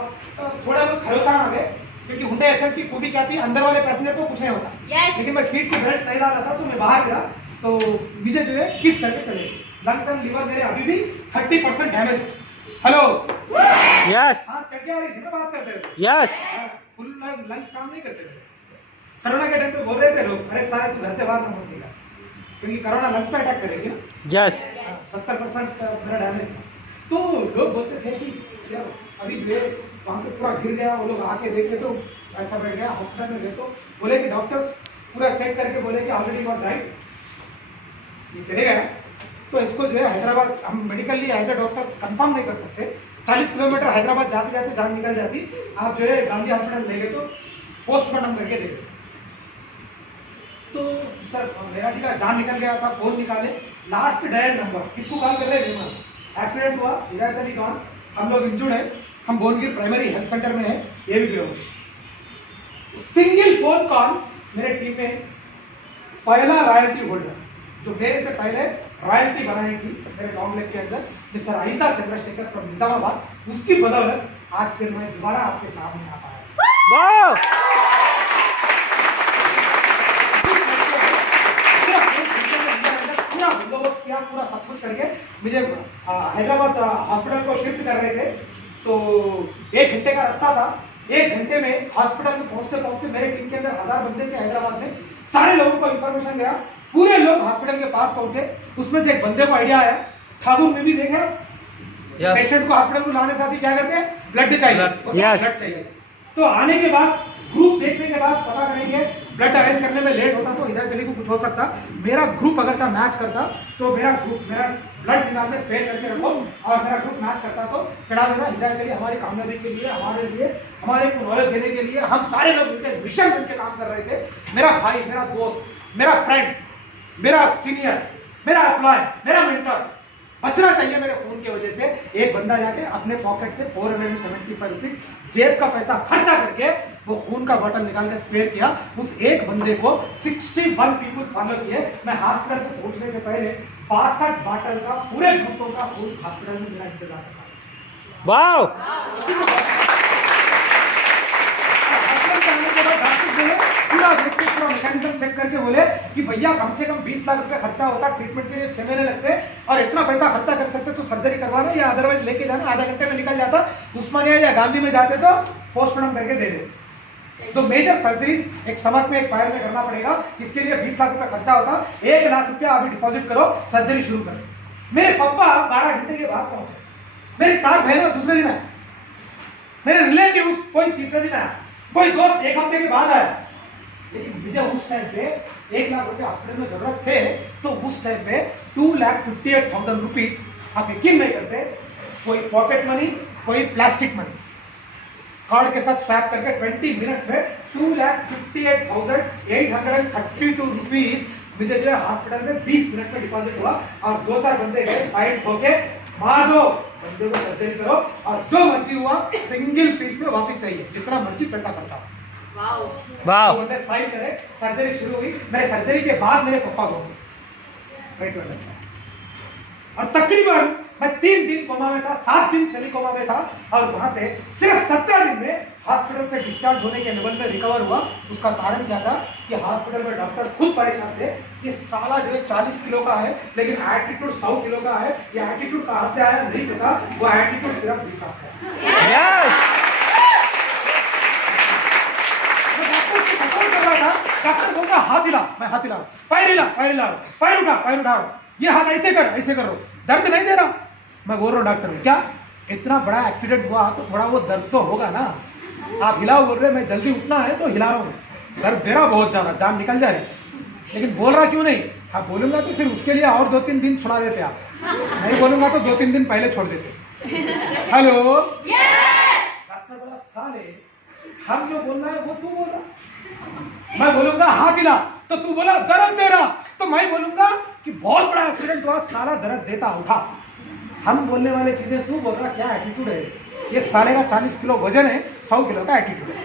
थोड़ा बहुत खरोचान आ गए, क्योंकि हुंडा SL की खूबी क्या थी, अंदर वाले पैसेंजर को कुछ नहीं होता। लेकिन मैं सीट की बेल्ट नहीं डाला था तो मैं बाहर गिरा, तो मुझे जो है किस करके चले गए। लंग्स एंड लिवर मेरे अभी भी 30% डैमेज। हेलो यस हाँ, चट आ रही थी ना बात करते थे। यस फुल लंग्स काम नहीं करते थे। कोरोना के टाइम पे बोल रहे थे लोग, अरे साहब तू घर से बाहर ना निकलेगा, क्योंकि कोरोना लंग्स पे अटैक करेगी ना। यस 70% मेरा डैमेज था। तो लोग बोलते थे कि यार अभी जो है वहाँ पे पूरा गिर गया, वो लोग आके देखे तो ऐसा बैठ गया, हॉस्पिटल में गए तो बोले कि डॉक्टर्स पूरा चेक करके बोले कि ऑलरेडी वॉज राइट, ये चले गया। तो इसको जो है हैदराबाद हम medically as a doctors confirm नहीं कर सकते। 40 किलोमीटर हैदराबाद जाते जाते जान निकल जाती। आप जो है गांधी हॉस्पिटल ले गए तो पोस्टमार्टम करके दे देते। तो सर मेरा जी का जान निकल गया था, फोन निकाले, लास्ट डायल नंबर किसको कॉल कर रहे हैं, एक्सीडेंट हुआ, हिदायत अली खान, हम लोग इंजर्ड है, हम भुवनगिर प्राइमरी हेल्थ सेंटर में है, ये भी बेहोश। सिंगल फोन कॉल मेरे टीम में पहला रॉयल्टी होल्डर जो मेरे से पहले रॉयल्टी बनाई थी मेरे कॉम्प्लेक्स के अंदर, मिस्टर अहिता चंद्रशेखर फ्रॉम निजामाबाद, उसकी बदौलत आज फिर मैं दोबारा आपके सामने आ पाया। पूरा बंदोबस्त किया, पूरा सब कुछ करके मुझे हैदराबाद हॉस्पिटल को शिफ्ट कर रहे थे। तो 1 घंटे का रास्ता था, 1 घंटे में हॉस्पिटल में पहुंचते पहुंचते मेरे टीम के अंदर 1000 बंदे थे हैदराबाद में, सारे लोगों को इंफॉर्मेशन गया, पूरे लोग हॉस्पिटल के पास पहुंचे। उसमें से एक बंदे को आइडिया आया, ठाकुर में भी देखे पेशेंट को हॉस्पिटल को लाने साथ ही क्या करते हैं, ब्लड चाहिए, ब्लड चाहिए। तो आने के बाद ग्रुप देखने के बाद पता करेंगे, ब्लड अरेंज करने में लेट होता तो हिदायत अली को कुछ हो सकता, मेरा ग्रुप अगर था मैच करता तो मेरा ब्लड निकाल में स्प्रे करके रखो और मेरा ग्रुप मैच करता तो चढ़ा देना। हिदायत अली हमारी कामयाबी के लिए, हमारे को नॉलेज देने के लिए हम सारे लोग मिलकर मिशन मिलकर काम कर रहे थे। मेरा भाई, मेरा दोस्त, मेरा फ्रेंड, मेरा सीनियर, मेरा अप्लाई, मेरा मेंटर बचना चाहिए मेरे खून की वजह से। एक बंदा जाके अपने पॉकेट से 475 रुपीज जेब का पैसा खर्चा करके वो खून का बॉटल निकाल के स्पेयर किया। उस एक बंदे को 61 पीपल फॉलो किए। मैं हॉस्पिटल को पहुंचने से पहले 62 बॉटल का पूरे ग्रुपों का खून हॉस्पिटल में मेरा इंतजार था। वाओ पूरा मैकेनिज्म चेक करके बोले कि भैया कम से कम 20 लाख रुपए खर्चा होता, ट्रीटमेंट के लिए 6 महीने लगते और इतना पैसा खर्चा कर सकते तो सर्जरी करवाना या अदरवाइज लेके जाना, आधा घंटे में निकल जाता। उस्मानिया या गांधी में जाते तो पोस्टमार्टम करके दे दे। तो मेजर सर्जरीज एक स्टमक में एक पैर में करना पड़ेगा, इसके लिए 20 लाख रुपए खर्चा होता। 1 लाख रुपया अभी डिपॉजिट करो, सर्जरी शुरू करें। मेरे पापा 12 घंटे के बाद पहुंचे। मेरी 4 बहनें दूसरे दिन आए, मेरे रिलेटिव कोई तीसरे दिन आया, कोई दोस्त 1 हफ्ते के बाद आया। लेकिन मुझे उस टाइम पे 1 लाख रुपए हॉस्पिटल में जरूरत थे, तो उस टाइम पे 2,58,000 रुपीज आप यकीन नहीं करते, कोई पॉकेट मनी, कोई प्लास्टिक मनी कार्ड के साथ स्वैप करके 20 मिनट्स में 2,58,832 रुपीज मुझे जो है हॉस्पिटल में 20 मिनट में डिपॉजिट हुआ। और 2-4 बंदे गए साइड होके मार दो बंदे को सर्जरी करो, और जो मर्जी हुआ सिंगल पीस में वापस चाहिए, जितना मर्जी पैसा करता। वाओ तो मैंने साइन करे, सर्जरी शुरू हुई। मेरे सर्जरी के बाद मेरे पापा को और तकरीबन मैं 3 दिन कोमा में था, 7 दिन सेमी कोमा में था, और वहां से सिर्फ 17 दिन में हॉस्पिटल से डिस्चार्ज होने के लेवल में रिकवर हुआ। उसका कारण क्या था कि हॉस्पिटल में डॉक्टर खुद परेशान थे। ये साला जो है 40 किलो का है, लेकिन एटीट्यूड 100 किलो का है। ये एटीट्यूड कहां से आया नहीं पता, वो एटीट्यूड सिर्फ दिखा है। डॉक्टर बोल रहा हाथ हिला, मैं हाथ हिला, पैर हिला, पैर हिला, पैर उठा, ये हाथ ऐसे कर, ऐसे करो, दर्द नहीं दे रहा। मैं बोल रहा हूँ डॉक्टर क्या इतना बड़ा एक्सीडेंट हुआ तो थोड़ा वो दर्द तो होगा ना, आप हिलाओ बोल रहे, मैं जल्दी उठना है तो हिला रहा हूँ, दर्द दे रहा बहुत ज्यादा, जान निकल जा रही। लेकिन बोल रहा क्यों नहीं? आप बोलूंगा तो फिर उसके लिए और 2-3 दिन छुड़ा देते आप, नहीं बोलूंगा तो 2-3 दिन पहले छोड़ देते। हेलो डॉक्टर बोला साले हम जो बोल रहा है वो तू बोल रहा। मैं बोलूंगा हाथ हिला तो तू बोला दर्द दे रहा, तो मैं बोलूंगा कि बहुत बड़ा एक्सीडेंट हुआ, साला दर्द देता उठा। हम बोलने वाले चीजें तू बोल रहा, क्या एटीट्यूड है ये? साले का 40 किलो वजन है, 100 किलो का एटीट्यूड है।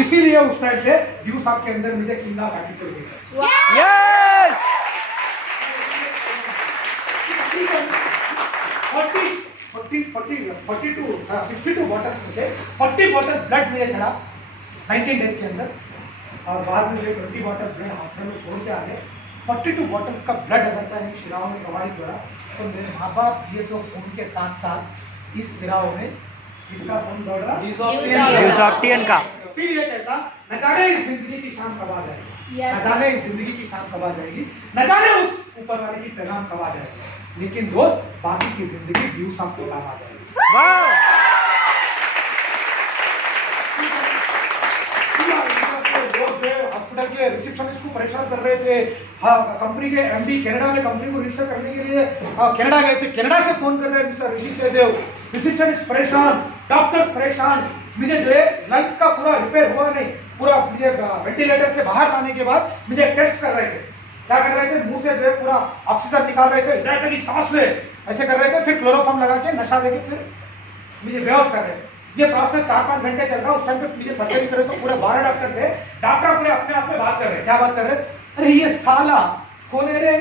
इसीलिए उस टाइम से ड्यू साहब के अंदर मुझे किंग ऑफ एटीट्यूड दिखा। यस 62 बॉटल से 40 बॉटल ब्लड मुझे चढ़ा 19 डेज के अंदर, और बाद में 20 बॉटल ब्लड हॉस्पिटल में छोड़ के आ गए। 42 बॉटल्स का ब्लड अगर चाहे शिराओं में प्रवाहित हो रहा, तो मेरे माँ बाप ये सब खून के साथ साथ इस सिराओं में इसका खून दौड़ रहा, यूसॉफ्टियन का। इसीलिए कहता न जाने इस जिंदगी की शान कब आ जाएगी, न जाने इस जिंदगी की शान कब आ जाएगी, न जाने उस ऊपर वाले की पैगाम कब आ जाएगी, लेकिन दोस्त बाकी की जिंदगी ड्यू साहब के काम आ जाएगी। वाह हॉस्पिटल के रिसेप्शनिस्ट को परेशान कर रहे थे। हाँ, कंपनी के एमडी कनाडा में कंपनी को रजिस्टर करने के लिए कनाडा गए थे, कनाडा से फोन कर रहे हैं मिस्टर ऋषि सहदेव। रिसेप्शनिस्ट परेशान, डॉक्टर परेशान। मुझे जो है लंग्स का पूरा रिपेयर हुआ नहीं, पूरा मुझे वेंटिलेटर से बाहर लाने के बाद मुझे टेस्ट कर रहे थे। क्या कर रहे थे? मुंह से जो है पूरा ऑक्सीजन निकाल रहे थे, हृदय की सांस ले ऐसे कर रहे थे, फिर क्लोरोफॉर्म लगा के नशा देके फिर मुझे बेहोश कर रहे थे। ये प्रोसेस 4-5 घंटे चल रहा। उस टाइम पे मुझे सर्जरी करे तो पूरे 12 डॉक्टर थे। डॉक्टर पूरे अपने आप में बात कर रहे हैं। क्या बात कर रहे हैं? अरे ये साला कौन है रे,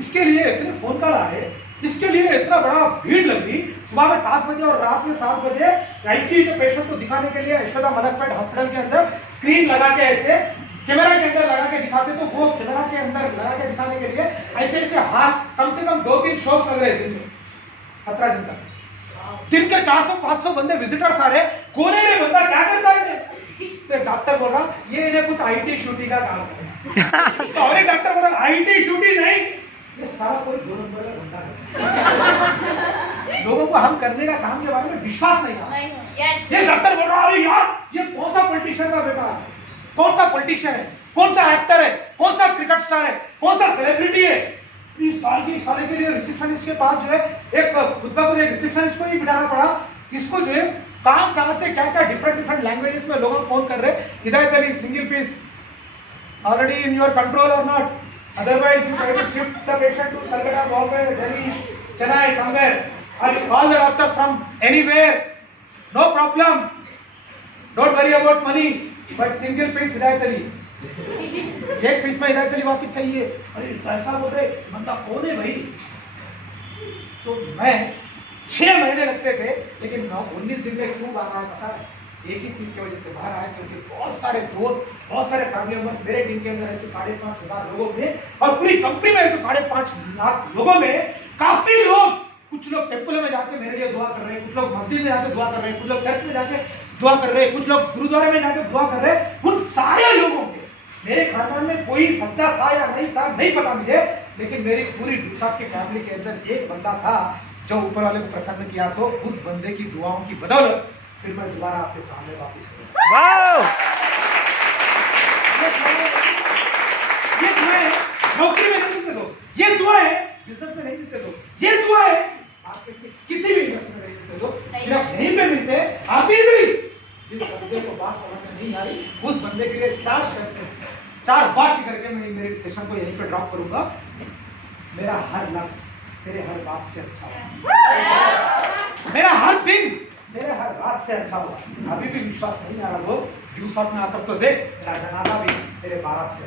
इसके लिए इतने फोन कॉल आए, इसके लिए इतना बड़ा भीड़ लगी, सुबह में 7 बजे और रात में 7 बजे आईसीयू के पेशेंट को दिखाने के लिए यशोदा मलकपेट हॉस्पिटल के अंदर स्क्रीन लगा के ऐसे कैमरा के अंदर लगा के दिखाते, तो वो कैमरा के अंदर लगा के दिखाने के लिए ऐसे ऐसे हाथ कम से कम 2-3 शोज कर रहे दिन में 17 दिन तक। दिन के 400-500 बंदे विजिटर्स आ रहे, कौन है ये बंदा, क्या करता है? तो डॉक्टर बोल रहा ये इन्हें कुछ आईटी शूटिंग का काम है। तो और एक डॉक्टर बोल रहा आईटी शूटिंग नहीं, ये सारा कोई 2 नंबर का बंदा है। लोगों को हम करने का काम के बारे में विश्वास नहीं था। ये डॉक्टर बोल रहा अरे यार ये कौन सा पॉलिटिशियन का बेटा है, कौन सा पॉलिटिशियन है, कौन सा एक्टर है, कौन सा क्रिकेट स्टार है, कौन सा सेलिब्रिटी है। इस साल के लिए रिसेप्शनिस्ट के पास जो है एक खुदा को रिसेप्शनिस्ट को ही बिठाना पड़ा। इसको जो है काम कहां से क्या क्या डिफरेंट लैंग्वेजेस में लोग फोन कर रहे, Hidayat Ali single piece already in your control और not, Otherwise, you try to shift the patient to Calcutta, Bombay, Delhi, Chennai, somewhere, or you call the doctor from anywhere. No problem. Don't worry about money. But single piece हिदायत अली. एक piece में हिदायत अली वाकई चाहिए. अरे पैसा बोल रहे बंदा कौन है भाई? तो मैं 6 महीने लगते थे, लेकिन 19 दिन में क्यों बाहर आया पता है? एक ही चीज की वजह से बाहर आया, क्योंकि बहुत सारे दोस्त, बहुत सारे फैमिली मेंबर्स मेरे टीम के अंदर है, 5,500 लोगों में, और पूरी कंपनी में 5.5 लाख लोगों में काफी लोग, कुछ लोग टेम्पल में जाके मेरे लिए दुआ कर रहे हैं, कुछ लोग मस्जिद में जाके दुआ कर रहे हैं, कुछ लोग चर्च में जाके दुआ कर रहे हैं, कुछ लोग गुरुद्वारे में जाके दुआ कर रहे हैं। उन सारे लोगों के मेरे खानदान में कोई सच्चा था या नहीं था नहीं पता मुझे, लेकिन मेरी पूरी साहब की फैमिली के अंदर एक बंदा था जो ऊपर वाले को प्रसन्न किया। सो उस बंदे की दुआओं की बदौलत फिर मैं दोबारा आपके सामने वापस वाओ ये दुआएं नौकरी में नहीं मिलते दोस्त, ये दुआएं बिजनेस में नहीं मिलते दोस्त, ये दुआएं आपके किसी भी इंडस्ट्री में नहीं मिलते दोस्त, सिर्फ यहीं पे मिलते हैं। आप भी जिस बंदे को बात समझ में नहीं आई, उस बंदे के लिए 4 शब्द 4 वाक्य करके मैं मेरे सेशन को यहीं पे ड्रॉप करूंगा। मेरा हर लफ्ज तेरे हर बात से अच्छा हुआ, मेरा हर दिन तेरे हर रात से अच्छा हुआ। अभी भी विश्वास नहीं आ रहा दोस्त, ड्यूसॉट में आकर तो देख, मेरा जनाजा भी तेरे बारात से